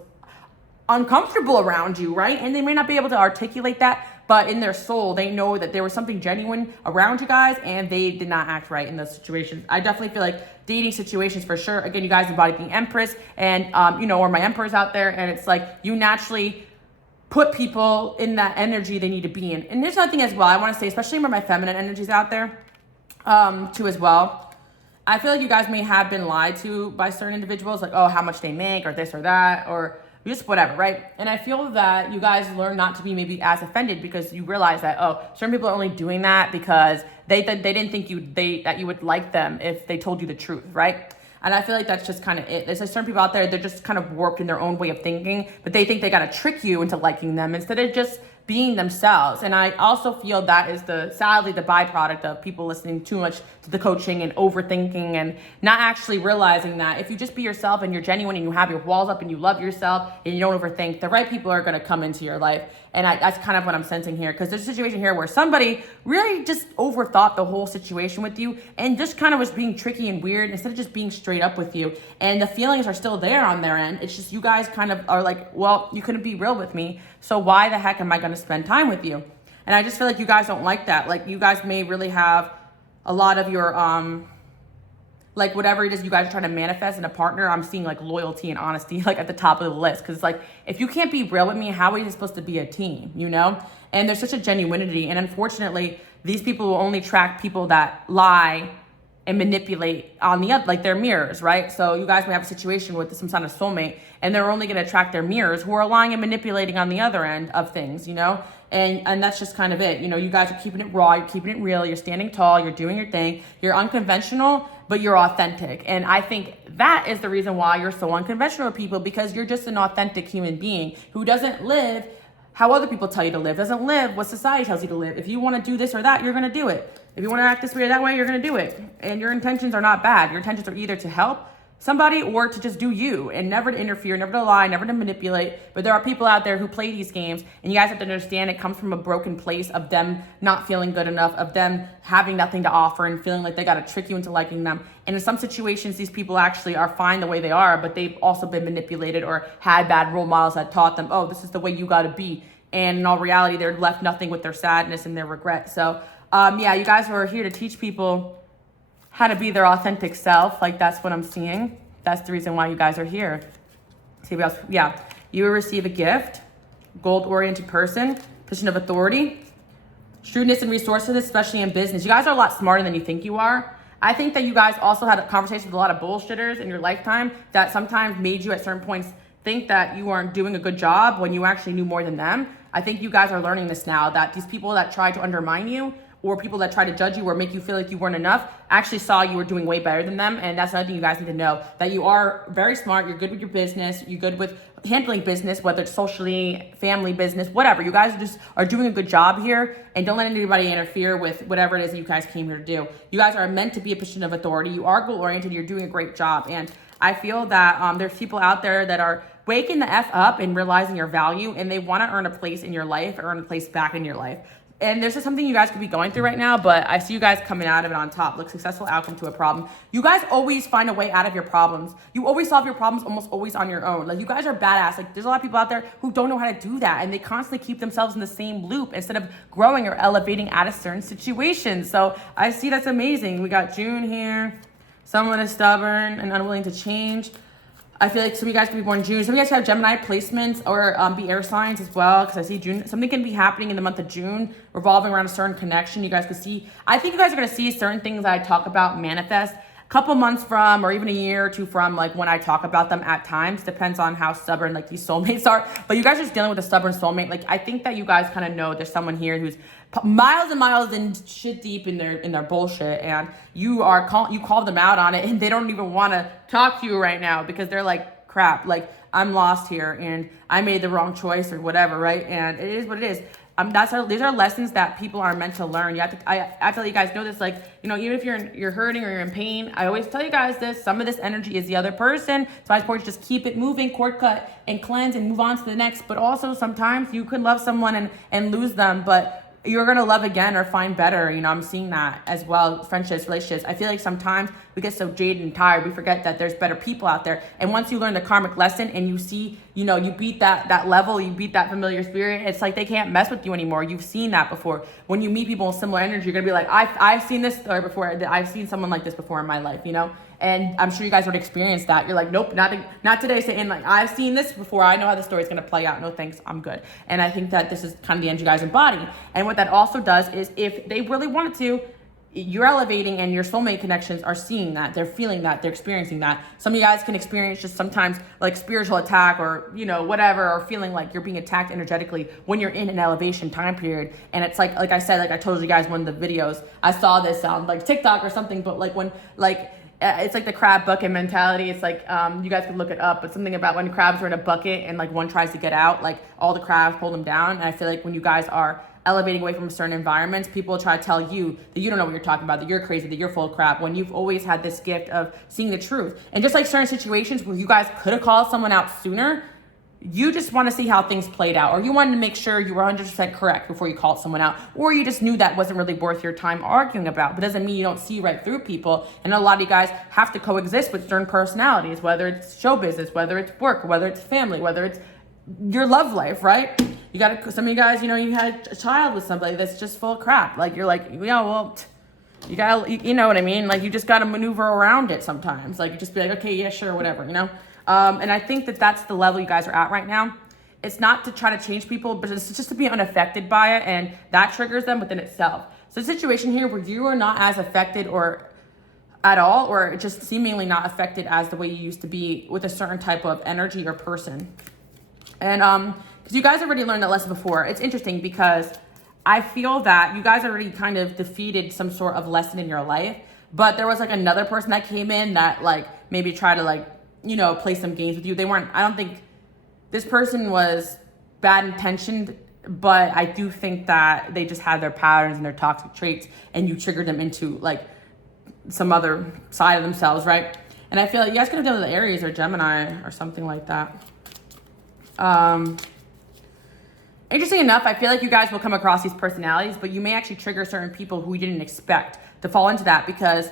uncomfortable around you, right? And they may not be able to articulate that, but in their soul, they know that there was something genuine around you guys and they did not act right in those situations. I definitely feel like dating situations for sure. Again, you guys embody the Empress and, you know, or my Emperor's out there, and it's like you naturally put people in that energy they need to be in. And there's another thing as well I want to say, especially where my feminine energy's out there, too as well. I feel like you guys may have been lied to by certain individuals, like, oh, how much they make or this or that, or just whatever, right? And I feel that you guys learn not to be maybe as offended because you realize that, oh, certain people are only doing that because they didn't think that you would like them if they told you the truth, right? And I feel like that's just kind of it. There's like certain people out there, they're just kind of warped in their own way of thinking, but they think they got to trick you into liking them instead of just being themselves. And I also feel that is sadly the byproduct of people listening too much to the coaching and overthinking and not actually realizing that if you just be yourself and you're genuine and you have your walls up and you love yourself and you don't overthink, the right people are going to come into your life. And that's kind of what I'm sensing here, because there's a situation here where somebody really just overthought the whole situation with you and just kind of was being tricky and weird instead of just being straight up with you. And the feelings are still there on their end. It's just you guys kind of are like, well, you couldn't be real with me, so why the heck am I going to spend time with you? And I just feel like you guys don't like that. Like, you guys may really have a lot of your like whatever it is you guys are trying to manifest in a partner. I'm seeing like loyalty and honesty like at the top of the list, because it's like, if you can't be real with me, how are you supposed to be a team, you know? And there's such a genuinity, and unfortunately these people will only attract people that lie and manipulate on the other, like their mirrors, right? So you guys may have a situation with some kind of soulmate, and they're only going to attract their mirrors who are lying and manipulating on the other end of things, you know? And that's just kind of it. You know, you guys are keeping it raw, you're keeping it real, you're standing tall, you're doing your thing, you're unconventional, but you're authentic. And I think that is the reason why you're so unconventional with people, because you're just an authentic human being who doesn't live how other people tell you to live, doesn't live what society tells you to live. If you want to do this or that, you're going to do it. If you want to act this way or that way, you're going to do it. And your intentions are not bad. Your intentions are either to help somebody or to just do you, and never to interfere, never to lie, never to manipulate. But there are people out there who play these games, and you guys have to understand it comes from a broken place of them not feeling good enough, of them having nothing to offer and feeling like they got to trick you into liking them. And in some situations, these people actually are fine the way they are, but they've also been manipulated or had bad role models that taught them, oh, this is the way you got to be. And in all reality, they're left nothing with their sadness and their regret. So yeah, you guys are here to teach people how to be their authentic self. Like, that's what I'm seeing. That's the reason why you guys are here. See what else? Yeah, you will receive a gift, goal-oriented person, position of authority, shrewdness and resources, especially in business. You guys are a lot smarter than you think you are. I think that you guys also had a conversation with a lot of bullshitters in your lifetime that sometimes made you at certain points think that you weren't doing a good job when you actually knew more than them. I think you guys are learning this now, that these people that try to undermine you, or people that try to judge you or make you feel like you weren't enough, actually saw you were doing way better than them. And that's another thing you guys need to know, that you are very smart, you're good with your business, you're good with handling business, whether it's socially, family business, whatever. You guys just are doing a good job here, and don't let anybody interfere with whatever it is that you guys came here to do. You guys are meant to be a position of authority. You are goal-oriented, you're doing a great job. And I feel that there's people out there that are waking the F up and realizing your value, and they want to earn a place in your life, or earn a place back in your life. And there's just something you guys could be going through right now, but I see you guys coming out of it on top. Look, successful outcome to a problem. You guys always find a way out of your problems. You always solve your problems almost always on your own. Like, you guys are badass. Like, there's a lot of people out there who don't know how to do that, and they constantly keep themselves in the same loop instead of growing or elevating out of certain situations. So I see that's amazing. We got June here. Someone is stubborn and unwilling to change. I feel like some of you guys can be born in June. Some of you guys have Gemini placements, or be air signs as well, because I see June. Something can be happening in the month of June revolving around a certain connection. You guys could see. I think you guys are going to see certain things that I talk about manifest a couple months from, or even a year or two from, like when I talk about them at times. Depends on how stubborn like these soulmates are. But you guys are just dealing with a stubborn soulmate. Like, I think that you guys kind of know there's someone here who's miles and miles in shit deep in their bullshit, and you call them out on it, and they don't even want to talk to you right now because they're like, crap, like, I'm lost here and I made the wrong choice or whatever, right? And it is what it is. These are lessons that people are meant to learn. I have to let you guys know this, like, you know, even if you're hurting or you're in pain, I always tell you guys this, some of this energy is the other person. So I support you just keep it moving, cord cut and cleanse and move on to the next. But also sometimes you could love someone and lose them, but you're going to love again or find better. You know, I'm seeing that as well. Friendships, relationships. I feel like sometimes we get so jaded and tired, we forget that there's better people out there. And once you learn the karmic lesson and you see, you know, you beat that level, you beat that familiar spirit, it's like they can't mess with you anymore. You've seen that before. When you meet people with similar energy, you're going to be like, I've seen this story before. I've seen someone like this before in my life, you know? And I'm sure you guys would experience that. You're like, nope, not today, Satan. Like, I've seen this before. I know how the story's going to play out. No thanks, I'm good. And I think that this is kind of the energy you guys embody. And what that also does is, if they really wanted to, you're elevating, and your soulmate connections are seeing that. They're feeling that. They're experiencing that. Some of you guys can experience just sometimes like spiritual attack, or, you know, whatever, or feeling like you're being attacked energetically when you're in an elevation time period. And it's like I said, like I told you guys one of the videos, I saw this on like TikTok or something, but like when, like, it's like the crab bucket mentality. It's like, you guys can look it up, but something about when crabs are in a bucket and like one tries to get out, like all the crabs pull them down. And I feel like when you guys are elevating away from certain environments, people try to tell you that you don't know what you're talking about, that you're crazy, that you're full of crap, when you've always had this gift of seeing the truth. And just like certain situations where you guys could have called someone out sooner, you just want to see how things played out, or you wanted to make sure you were 100% correct before you called someone out, or you just knew that wasn't really worth your time arguing about. But doesn't mean you don't see right through people. And a lot of you guys have to coexist with certain personalities, whether it's show business, whether it's work, whether it's family, whether it's your love life, right? You got to, some of you guys, you know, you had a child with somebody that's just full of crap. Like, you're like, yeah, well, you gotta, you know what I mean? Like, you just got to maneuver around it sometimes. Like, just be like, okay, yeah, sure, whatever, you know? And I think that that's the level you guys are at right now. It's not to try to change people, but it's just to be unaffected by it. And that triggers them within itself. So the situation here where you are not as affected or at all, or just seemingly not affected as the way you used to be with a certain type of energy or person. And because you guys already learned that lesson before, it's interesting because I feel that you guys already kind of defeated some sort of lesson in your life, but there was like another person that came in that like maybe tried to like, you know, play some games with you. They weren't, I don't think this person was bad intentioned, but I do think that they just had their patterns and their toxic traits, and you triggered them into like some other side of themselves, right? And I feel like you guys could have done with the Aries or Gemini or something like that. Interesting enough, I feel like you guys will come across these personalities, but you may actually trigger certain people who we didn't expect to fall into that, because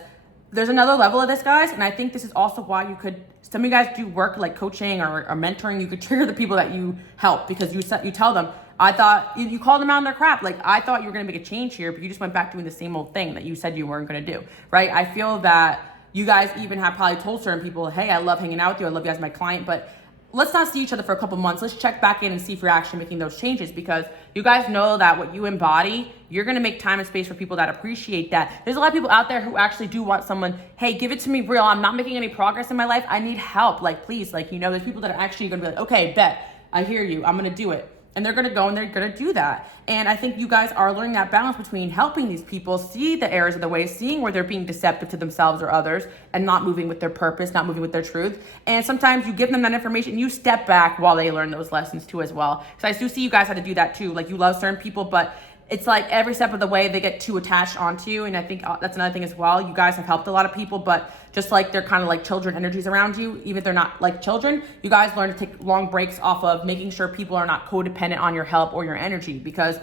there's another level of this, guys. And I think this is also why you could, some of you guys do work like coaching or mentoring. You could trigger the people that you help, because you tell them, I thought, you called them out on their crap. Like, I thought you were going to make a change here, but you just went back doing the same old thing that you said you weren't going to do, right? I feel that you guys even have probably told certain people, hey, I love hanging out with you. I love you as my client, but let's not see each other for a couple months. Let's check back in and see if you're actually making those changes, because you guys know that what you embody, you're going to make time and space for people that appreciate that. There's a lot of people out there who actually do want someone, hey, give it to me real. I'm not making any progress in my life. I need help. Like, please, like, you know, there's people that are actually going to be like, okay, bet, I hear you. I'm going to do it. And they're going to go and they're going to do that. And I think you guys are learning that balance between helping these people see the errors of the way, seeing where they're being deceptive to themselves or others, and not moving with their purpose, not moving with their truth. And sometimes you give them that information, you step back while they learn those lessons too as well. Because I do see you guys how to do that too. Like, you love certain people, but it's like every step of the way they get too attached onto you. And I think that's another thing as well. You guys have helped a lot of people, but just like they're kind of like children energies around you, even if they're not like children, you guys learn to take long breaks off of making sure people are not codependent on your help or your energy, because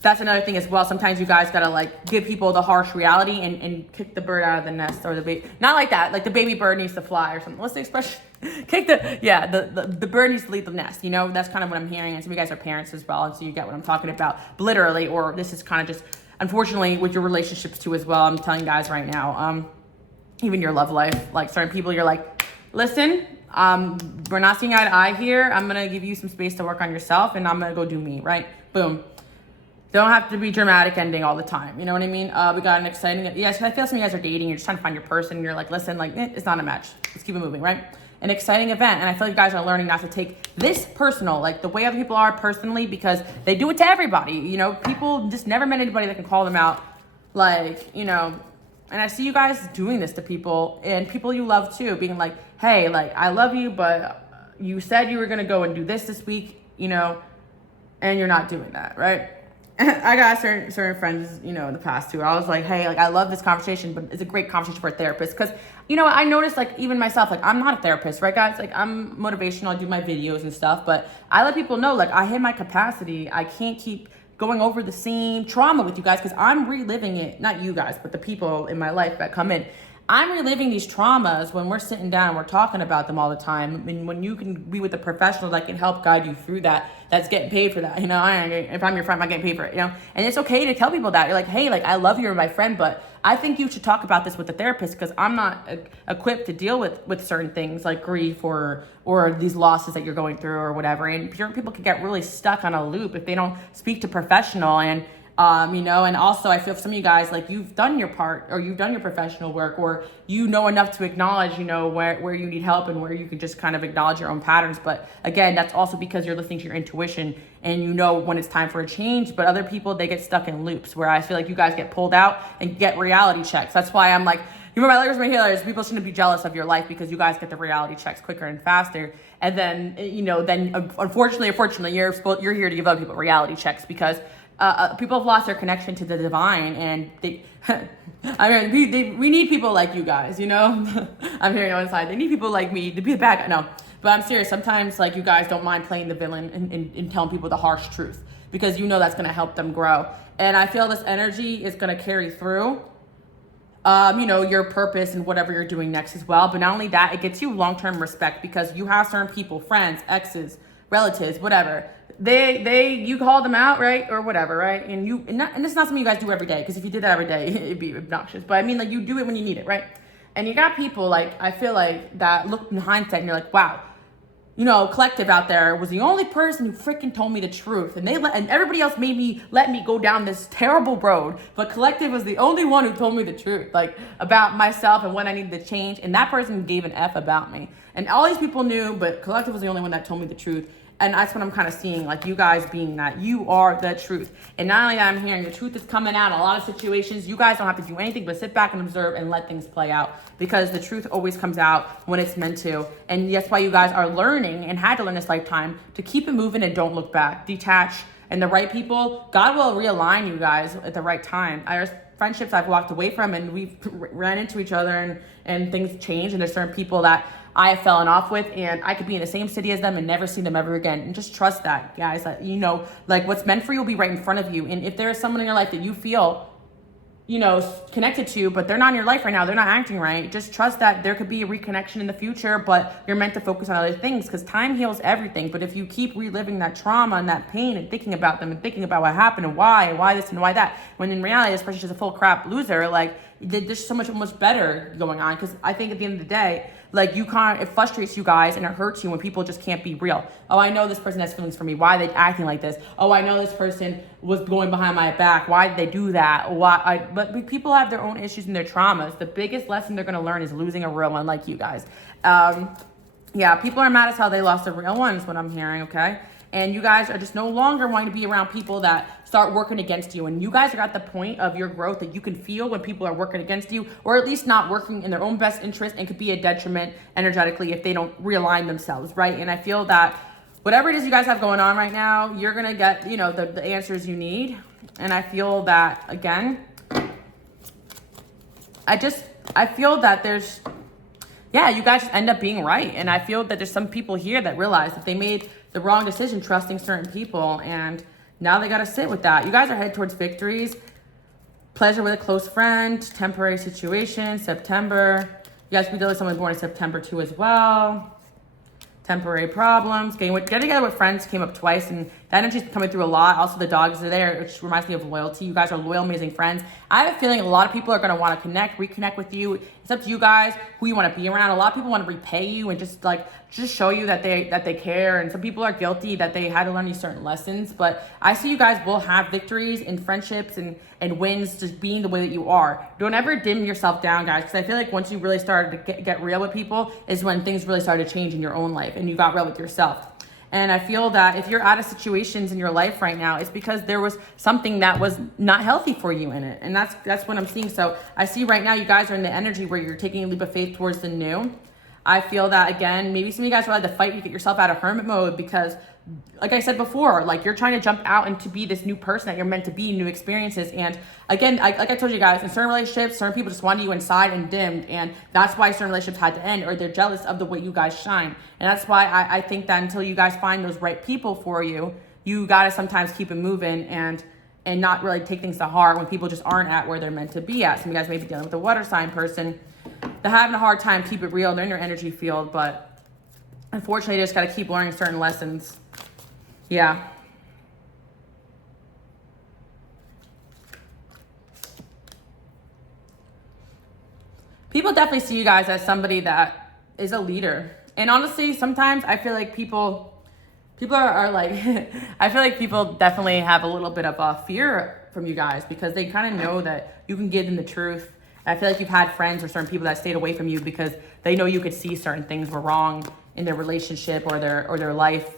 that's another thing as well. Sometimes you guys gotta like give people the harsh reality and kick the bird out of the nest, or the baby, not like that, like the baby bird needs to fly or something. What's the expression? Kick the, yeah, the bird needs to leave the nest, you know? That's kind of what I'm hearing. And some of you guys are parents as well, and so you get what I'm talking about, literally. Or this is kind of just, unfortunately, with your relationships too as well. I'm telling you guys right now, even your love life, like certain people, you're like, listen, we're not seeing eye to eye here. I'm gonna give you some space to work on yourself, and I'm gonna go do me, right? Boom. Don't have to be dramatic ending all the time. You know what I mean? We got an exciting, yes, I feel some of you guys are dating, you're just trying to find your person, and you're like, listen, like, it's not a match. Let's keep it moving, right? An exciting event. And I feel like you guys are learning not to take this personal, like the way other people are personally, because they do it to everybody. You know, people just never met anybody that can call them out. Like, you know, and I see you guys doing this to people, and people you love too, being like, hey, like, I love you, but you said you were going to go and do this week, you know, and you're not doing that, right? I got certain friends, you know, in the past too. I was like, hey, like, I love this conversation, but it's a great conversation for a therapist. Because, you know, I noticed, like, even myself, like, I'm not a therapist, right, guys? Like, I'm motivational. I do my videos and stuff. But I let people know, like, I hit my capacity. I can't keep going over the same trauma with you guys, because I'm reliving it. Not you guys, but the people in my life that come in. I'm reliving these traumas when we're sitting down and we're talking about them all the time. And when you can be with a professional that can help guide you through that, that's getting paid for that. You know, if I'm your friend, I'm not getting paid for it, you know? And it's okay to tell people that. You're like, hey, like, I love you, you're my friend, but I think you should talk about this with a therapist, because I'm not equipped to deal with certain things like grief or these losses that you're going through or whatever. And people can get really stuck on a loop if they don't speak to professional. And you know, and also I feel for some of you guys, like, you've done your part, or you've done your professional work, or you know enough to acknowledge, you know, where you need help and where you can just kind of acknowledge your own patterns. But again, that's also because you're listening to your intuition and you know when it's time for a change. But other people, they get stuck in loops, where I feel like you guys get pulled out and get reality checks. That's why I'm like, you remember my letters, my healers, people shouldn't be jealous of your life, because you guys get the reality checks quicker and faster. And then, you know, then unfortunately, you're here to give other people reality checks, because people have lost their connection to the divine, and they, I mean, we need people like you guys, you know? I'm hearing on the side, they need people like me to be the bad guy. No, But I'm serious. Sometimes like you guys don't mind playing the villain and telling people the harsh truth because you know that's going to help them grow. And I feel this energy is going to carry through, you know, your purpose and whatever you're doing next as well. But not only that, it gets you long-term respect because you have certain people, friends, exes, relatives, whatever. You call them out, right? Or whatever, right? And it's not something you guys do every day, because if you did that every day, it'd be obnoxious. But I mean, like, you do it when you need it, right? And you got people, like, I feel like that look in hindsight and you're like, wow, you know, Collective out there was the only person who freaking told me the truth. And and everybody else let me go down this terrible road. But Collective was the only one who told me the truth, like, about myself and what I needed to change. And that person gave an F about me. And all these people knew, but Collective was the only one that told me the truth. And that's what I'm kind of seeing, like you guys being that. You are the truth. And not only that, I'm hearing the truth is coming out in a lot of situations. You guys don't have to do anything but sit back and observe and let things play out, because the truth always comes out when it's meant to. And that's why you guys are learning and had to learn this lifetime to keep it moving and don't look back. Detach. And the right people, God will realign you guys at the right time. There's friendships I've walked away from and we've ran into each other and things change. And there's certain people that I have fallen off with, and I could be in the same city as them and never see them ever again. And just trust that, guys, that, you know, like, what's meant for you will be right in front of you. And if there is someone in your life that you feel, you know, connected to, but they're not in your life right now, they're not acting right, just trust that there could be a reconnection in the future, but you're meant to focus on other things, because time heals everything. But if you keep reliving that trauma and that pain and thinking about them and thinking about what happened and why this and why that, when in reality this person's just a full crap loser, like, there's so much better going on. Because I think at the end of the day, like, it frustrates you guys and it hurts you when people just can't be real. Oh, I know this person has feelings for me. Why are they acting like this? Oh, I know this person was going behind my back. Why did they do that? But people have their own issues and their traumas. The biggest lesson they're going to learn is losing a real one, like you guys. Yeah, people are mad as hell they lost a real one is what I'm hearing, okay? And you guys are just no longer wanting to be around people that start working against you. And you guys are at the point of your growth that you can feel when people are working against you, or at least not working in their own best interest, and could be a detriment energetically if they don't realign themselves, right? And I feel that whatever it is you guys have going on right now, you're going to get, you know, the answers you need. And I feel that, again, I feel that you guys just end up being right. And I feel that there's some people here that realize that they made the wrong decision trusting certain people, and now they got to sit with that. You guys are headed towards victories, pleasure with a close friend, temporary situation, September. You guys could be dealing with someone born in September too as well. Temporary problems, getting together with friends came up twice, and that energy's coming through a lot. Also, the dogs are there, which reminds me of loyalty. You guys are loyal, amazing friends. I have a feeling a lot of people are going to want to reconnect with you. It's up to you guys who you want to be around. A lot of people want to repay you and just show you that they care. And some people are guilty that they had to learn these certain lessons. But I see you guys will have victories in friendships and wins just being the way that you are. Don't ever dim yourself down, guys, because I feel like once you really started to get real with people is when things really started to change in your own life and you got real with yourself. And I feel that if you're out of situations in your life right now, it's because there was something that was not healthy for you in it. And that's what I'm seeing. So I see right now you guys are in the energy where you're taking a leap of faith towards the new. I feel that, again, maybe some of you guys will have to fight to get yourself out of hermit mode because, like I said before, like, you're trying to jump out and to be this new person that you're meant to be, new experiences. And again, like I told you guys, in certain relationships, certain people just wanted you inside and dimmed. And that's why certain relationships had to end, or they're jealous of the way you guys shine. And that's why I think that until you guys find those right people for you, you got to sometimes keep it moving and not really take things to heart when people just aren't at where they're meant to be at. Some of you guys may be dealing with a water sign person. They're having a hard time, keep it real. They're in your energy field, but unfortunately, you just got to keep learning certain lessons. Yeah. People definitely see you guys as somebody that is a leader. And honestly, sometimes I feel like people are like, I feel like people definitely have a little bit of a fear from you guys because they kind of know that you can give them the truth. I feel like you've had friends or certain people that stayed away from you because they know you could see certain things were wrong in their relationship or their life.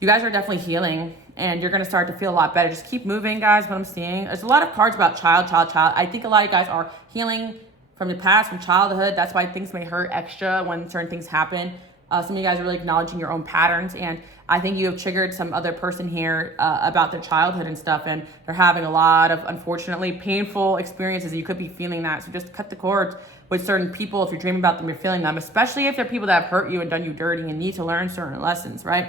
You guys are definitely healing and you're going to start to feel a lot better. Just keep moving, guys, what I'm seeing. There's a lot of cards about child. I think a lot of you guys are healing from the past, from childhood. That's why things may hurt extra when certain things happen. Some of you guys are really acknowledging your own patterns, and I think you have triggered some other person here about their childhood and stuff, and they're having a lot of, unfortunately, painful experiences. You could be feeling that, so just cut the cords with certain people. If you're dreaming about them, you're feeling them, especially if they're people that have hurt you and done you dirty and need to learn certain lessons, right?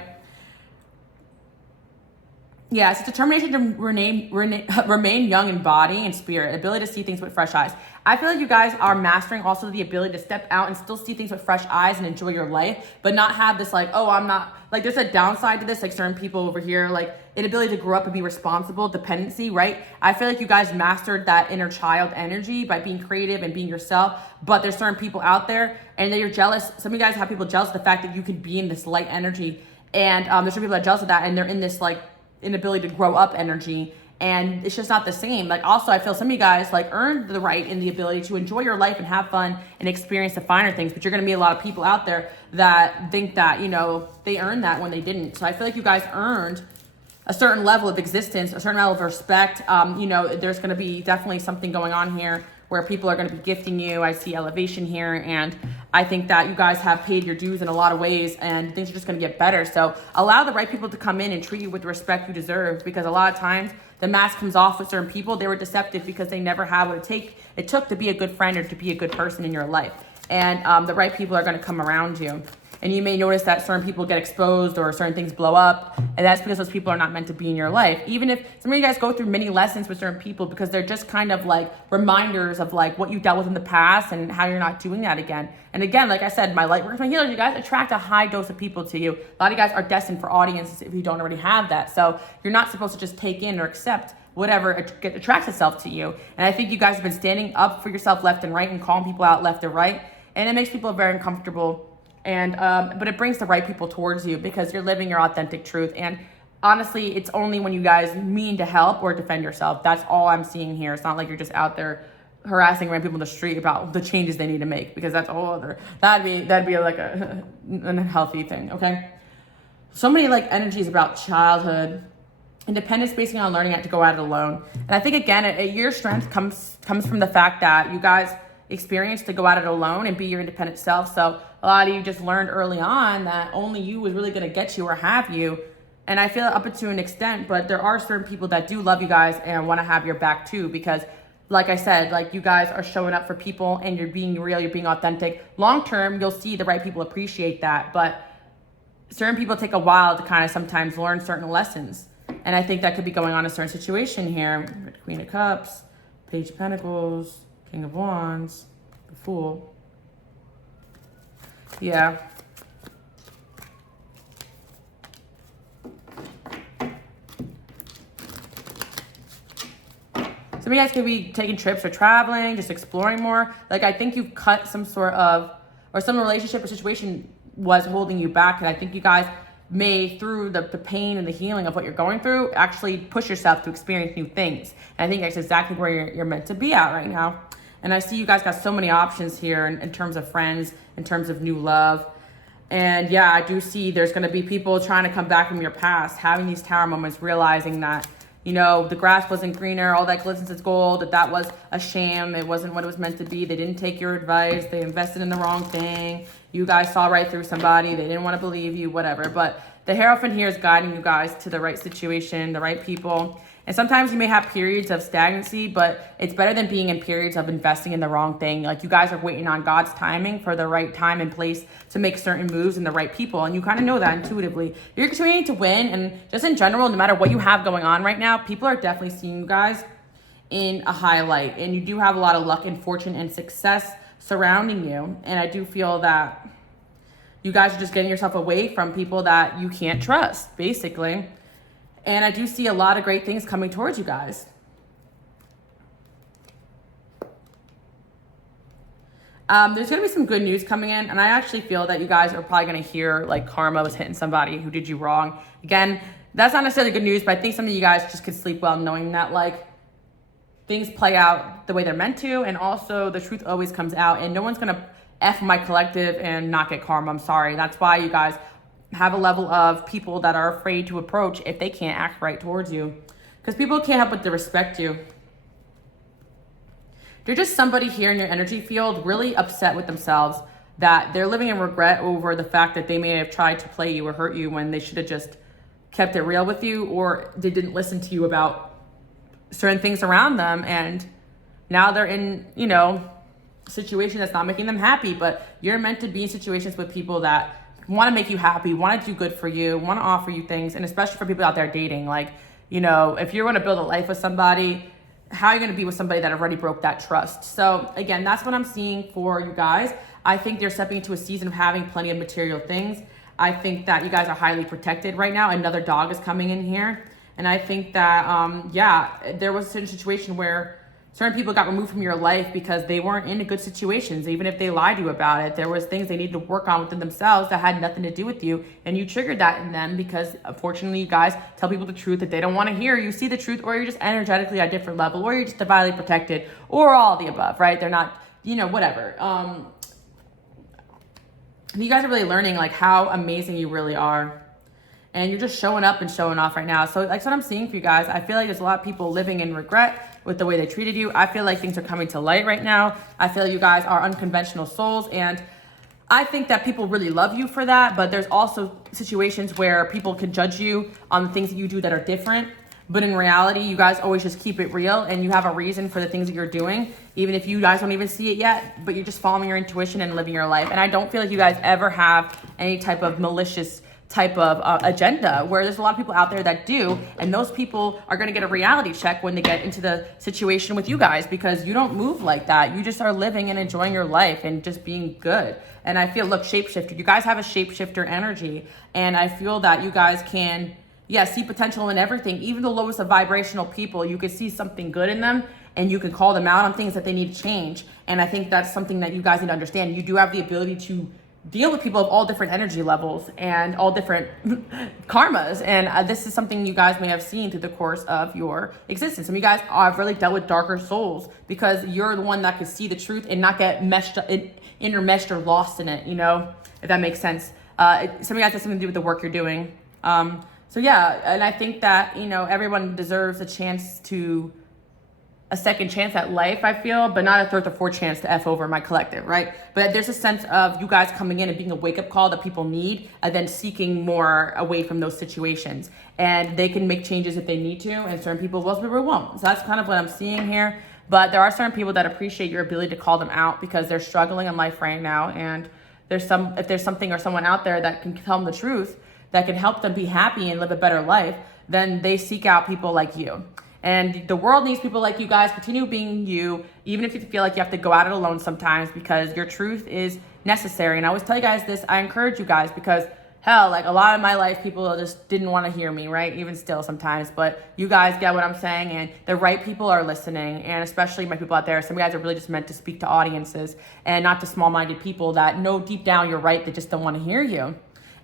Yeah, it's determination to remain young in body and spirit, ability to see things with fresh eyes. I feel like you guys are mastering also the ability to step out and still see things with fresh eyes and enjoy your life, but not have this like, oh, I'm not, like there's a downside to this, like certain people over here, like inability to grow up and be responsible, dependency, right? I feel like you guys mastered that inner child energy by being creative and being yourself, but there's certain people out there and they're jealous. Some of you guys have people jealous of the fact that you could be in this light energy, and there's some people that are jealous of that, and they're in this like inability to grow up energy, and it's just not the same. Like also I feel some of you guys like earned the right and the ability to enjoy your life and have fun and experience the finer things, but you're going to meet a lot of people out there that think that, you know, they earned that when they didn't. So I feel like you guys earned a certain level of existence, a certain level of respect. You know, there's going to be definitely something going on here where people are going to be gifting you. I see elevation here, and I think that you guys have paid your dues in a lot of ways, and things are just going to get better. So allow the right people to come in and treat you with the respect you deserve, because a lot of times the mask comes off with certain people. They were deceptive because they never had what it took to be a good friend or to be a good person in your life. And the right people are going to come around you. And you may notice that certain people get exposed or certain things blow up, and that's because those people are not meant to be in your life. Even if some of you guys go through many lessons with certain people, because they're just kind of like reminders of like what you dealt with in the past and how you're not doing that again. And again, like I said, my light workers, my healers, you guys attract a high dose of people to you. A lot of you guys are destined for audiences if you don't already have that. So you're not supposed to just take in or accept whatever attracts itself to you. And I think you guys have been standing up for yourself left and right and calling people out left and right. And it makes people very uncomfortable. And but it brings the right people towards you because you're living your authentic truth. And honestly, it's only when you guys mean to help or defend yourself. That's all I'm seeing here. It's not like you're just out there harassing random people in the street about the changes they need to make, because that's a whole other, that'd be like an unhealthy thing. Okay, so many like energies about childhood, independence, basically on learning how to go at it alone. And I think again, your strength comes from the fact that you guys experience to go at it alone and be your independent self. So a lot of you just learned early on that only you was really going to get you or have you. And I feel up to an extent, but there are certain people that do love you guys and want to have your back too, because like I said, like you guys are showing up for people and you're being real, you're being authentic. Long term, you'll see the right people appreciate that, but certain people take a while to kind of sometimes learn certain lessons. And I think that could be going on in a certain situation here. Queen of Cups, Page of Pentacles, King of Wands, the Fool. Yeah. Some of you guys could be taking trips or traveling, just exploring more. Like I think you've cut some sort of, or some relationship or situation was holding you back. And I think you guys may, through the pain and the healing of what you're going through, actually push yourself to experience new things. And I think that's exactly where you're meant to be at right now. And I see you guys got so many options here in terms of friends, in terms of new love. And yeah, I do see there's going to be people trying to come back from your past, having these tower moments, realizing that, you know, the grass wasn't greener, all that glistens is gold, that was a sham, it wasn't what it was meant to be. They didn't take your advice, they invested in the wrong thing. You guys saw right through somebody, they didn't want to believe you, whatever. But the Hierophant here is guiding you guys to the right situation, the right people. And sometimes you may have periods of stagnancy, but it's better than being in periods of investing in the wrong thing. Like you guys are waiting on God's timing for the right time and place to make certain moves and the right people. And you kind of know that intuitively. You're continuing to win. And just in general, no matter what you have going on right now, people are definitely seeing you guys in a highlight. And you do have a lot of luck and fortune and success surrounding you. And I do feel that you guys are just getting yourself away from people that you can't trust, basically. And I do see a lot of great things coming towards you guys. There's going to be some good news coming in. And I actually feel that you guys are probably going to hear like karma was hitting somebody who did you wrong. Again, that's not necessarily good news, but I think some of you guys just could sleep well knowing that like things play out the way they're meant to. And also the truth always comes out. And no one's going to F my collective and not get karma. I'm sorry. That's why you guys have a level of people that are afraid to approach if they can't act right towards you, because people can't help but to respect you. They're just somebody here in your energy field really upset with themselves that they're living in regret over the fact that they may have tried to play you or hurt you when they should have just kept it real with you, or they didn't listen to you about certain things around them, and now they're in, you know, a situation that's not making them happy. But you're meant to be in situations with people that want to make you happy, want to do good for you, want to offer you things. And especially for people out there dating, like, you know, if you're going to build a life with somebody, how are you going to be with somebody that already broke that trust? So again, that's what I'm seeing for you guys. I think you're stepping into a season of having plenty of material things. I think that you guys are highly protected right now. Another dog is coming in here. And I think that, yeah, there was a certain situation where certain people got removed from your life because they weren't in good situations. Even if they lied to you about it, there was things they needed to work on within themselves that had nothing to do with you. And you triggered that in them because, unfortunately, you guys tell people the truth that they don't want to hear. You see the truth, or you're just energetically at a different level, or you're just divinely protected, or all of the above, right? They're not, you know, whatever. You guys are really learning like how amazing you really are. And you're just showing up and showing off right now. So that's what I'm seeing for you guys. I feel like there's a lot of people living in regret with the way they treated you. I feel like things are coming to light right now. I feel you guys are unconventional souls. And I think that people really love you for that. But there's also situations where people can judge you on the things that you do that are different. But in reality, you guys always just keep it real, and you have a reason for the things that you're doing, even if you guys don't even see it yet, but you're just following your intuition and living your life. And I don't feel like you guys ever have any type of malicious type of agenda, where there's a lot of people out there that do, and those people are going to get a reality check when they get into the situation with you guys, because you don't move like that. You just are living and enjoying your life and just being good. And I feel, look, shapeshifter, you guys have a shapeshifter energy, and I feel that you guys can, yeah, see potential in everything. Even the lowest of vibrational people, you could see something good in them, and you can call them out on things that they need to change. And I think that's something that you guys need to understand. You do have the ability to deal with people of all different energy levels and all different karmas. And this is something you guys may have seen through the course of your existence. Some of you guys have really dealt with darker souls because you're the one that could see the truth and not get intermeshed or lost in it, you know, if that makes sense. Some of you guys have something to do with the work you're doing. So yeah, and I think that, you know, everyone deserves a second chance at life, I feel, but not a third or fourth chance to F over my collective, right? But there's a sense of you guys coming in and being a wake-up call that people need, and then seeking more away from those situations. And they can make changes if they need to, and certain people will, some people won't. So that's kind of what I'm seeing here. But there are certain people that appreciate your ability to call them out because they're struggling in life right now, and if there's something or someone out there that can tell them the truth, that can help them be happy and live a better life, then they seek out people like you. And the world needs people like you guys. Continue being you, even if you feel like you have to go at it alone sometimes, because your truth is necessary. And I always tell you guys this, I encourage you guys, because hell, like a lot of my life, people just didn't want to hear me, right? Even still sometimes, but you guys get what I'm saying, and the right people are listening, and especially my people out there. Some of you guys are really just meant to speak to audiences and not to small-minded people that know deep down you're right, they just don't want to hear you.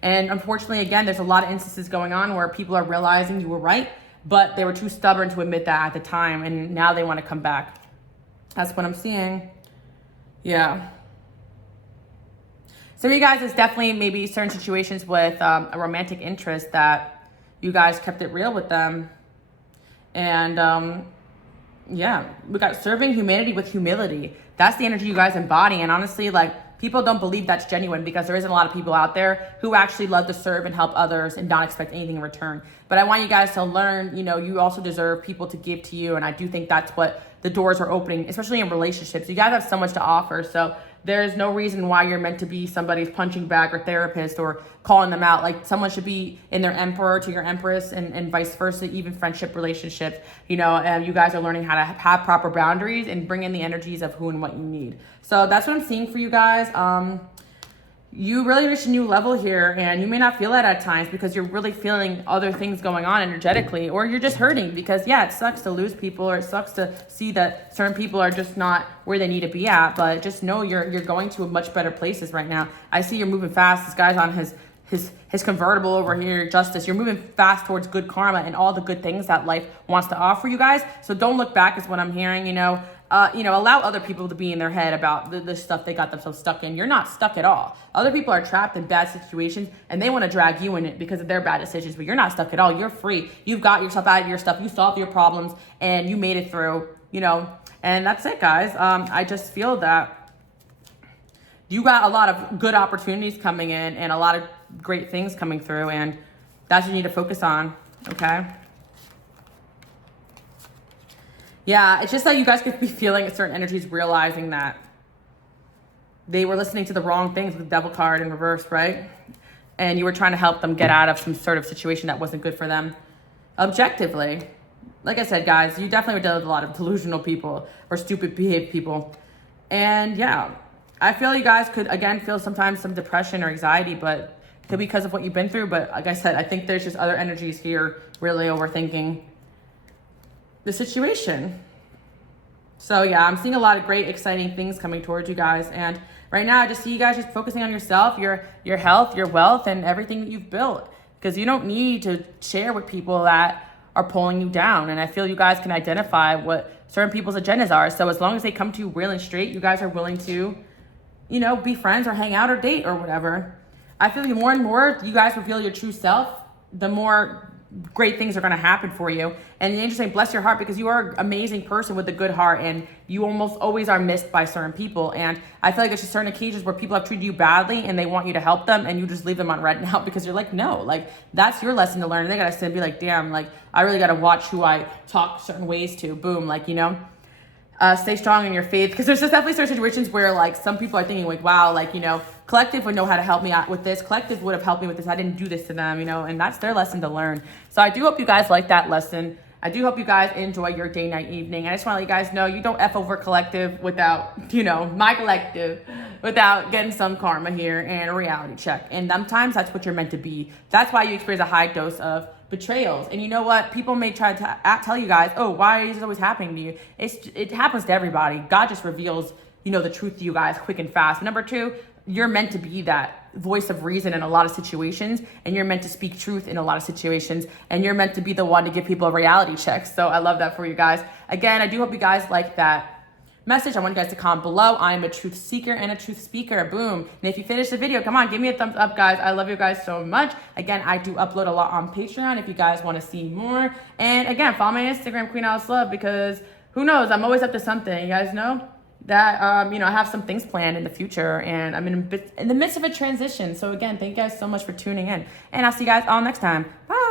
And unfortunately, again, there's a lot of instances going on where people are realizing you were right, but they were too stubborn to admit that at the time, and now they want to come back. That's what I'm seeing. Yeah. Some of you guys, is definitely maybe certain situations with a romantic interest that you guys kept it real with them. And yeah, we got serving humanity with humility. That's the energy you guys embody. And honestly, like, people don't believe that's genuine because there isn't a lot of people out there who actually love to serve and help others and not expect anything in return. But I want you guys to learn, you know, you also deserve people to give to you. And I do think that's what the doors are opening, especially in relationships. You guys have so much to offer. So there's no reason why you're meant to be somebody's punching bag or therapist or calling them out. Like, someone should be in their emperor to your empress, and vice versa, even friendship relationships. You know, and you guys are learning how to have proper boundaries and bring in the energies of who and what you need. So that's what I'm seeing for you guys. You really reached a new level here, and you may not feel that at times because you're really feeling other things going on energetically, or you're just hurting because, yeah, it sucks to lose people, or it sucks to see that certain people are just not where they need to be at. But just know you're going to a much better places right now. I see you're moving fast. This guy's on his convertible over here, Justice. You're moving fast towards good karma and all the good things that life wants to offer you guys. So don't look back is what I'm hearing, you know. Allow other people to be in their head about the stuff they got themselves stuck in. You're not stuck at all. Other people are trapped in bad situations, and they want to drag you in it because of their bad decisions, but you're not stuck at all. You're free. You've got yourself out of your stuff. You solved your problems, and you made it through, you know, and that's it, guys. I just feel that you got a lot of good opportunities coming in and a lot of great things coming through, and that's what you need to focus on, okay? Yeah, it's just that you guys could be feeling certain energies, realizing that they were listening to the wrong things with the devil card in reverse, right? And you were trying to help them get out of some sort of situation that wasn't good for them. Objectively, like I said, guys, you definitely would deal with a lot of delusional people or stupid behaved people. And yeah, I feel you guys could, again, feel sometimes some depression or anxiety, but it could be because of what you've been through. But like I said, I think there's just other energies here really overthinking the situation. So yeah, I'm seeing a lot of great, exciting things coming towards you guys. And right now, I just see you guys just focusing on yourself, your health, your wealth, and everything that you've built. Because you don't need to share with people that are pulling you down. And I feel you guys can identify what certain people's agendas are. So as long as they come to you real and straight, you guys are willing to, you know, be friends or hang out or date or whatever. I feel the more and more you guys reveal your true self, the more great things are going to happen for you. And the angels say, bless your heart, because you are an amazing person with a good heart, and you almost always are missed by certain people. And I feel like it's just certain occasions where people have treated you badly and they want you to help them, and you just leave them on red now because you're like, no, like that's your lesson to learn. And they got to sit and be like, damn, like I really got to watch who I talk certain ways to. Boom, like, you know. Stay strong in your faith, because there's just definitely certain situations where like some people are thinking like, wow, like, you know, collective would know how to help me out with this. Collective would have helped me with this. I didn't do this to them, you know, and that's their lesson to learn. So I do hope you guys like that lesson. I do hope you guys enjoy your day, night, evening. I just want to let you guys know you don't F over collective without, you know, my collective, without getting some karma here and a reality check. And sometimes that's what you're meant to be. That's why you experience a high dose of betrayals. And you know what? People may try to tell you guys, oh, why is this always happening to you? It happens to everybody. God just reveals, you know, the truth to you guys quick and fast. Number two, you're meant to be that voice of reason in a lot of situations, and you're meant to speak truth in a lot of situations, and you're meant to be the one to give people a reality check. So I love that for you guys. Again, I do hope you guys like that message. I want you guys to comment below. I am a truth seeker and a truth speaker. Boom. And if you finish the video, come on, give me a thumbs up, guys. I love you guys so much. Again, I do upload a lot on Patreon if you guys want to see more. And again, follow my Instagram, Queen Alice Love, because who knows? I'm always up to something. You guys know that, you know, I have some things planned in the future, and I'm in the midst of a transition. So again, thank you guys so much for tuning in, and I'll see you guys all next time. Bye.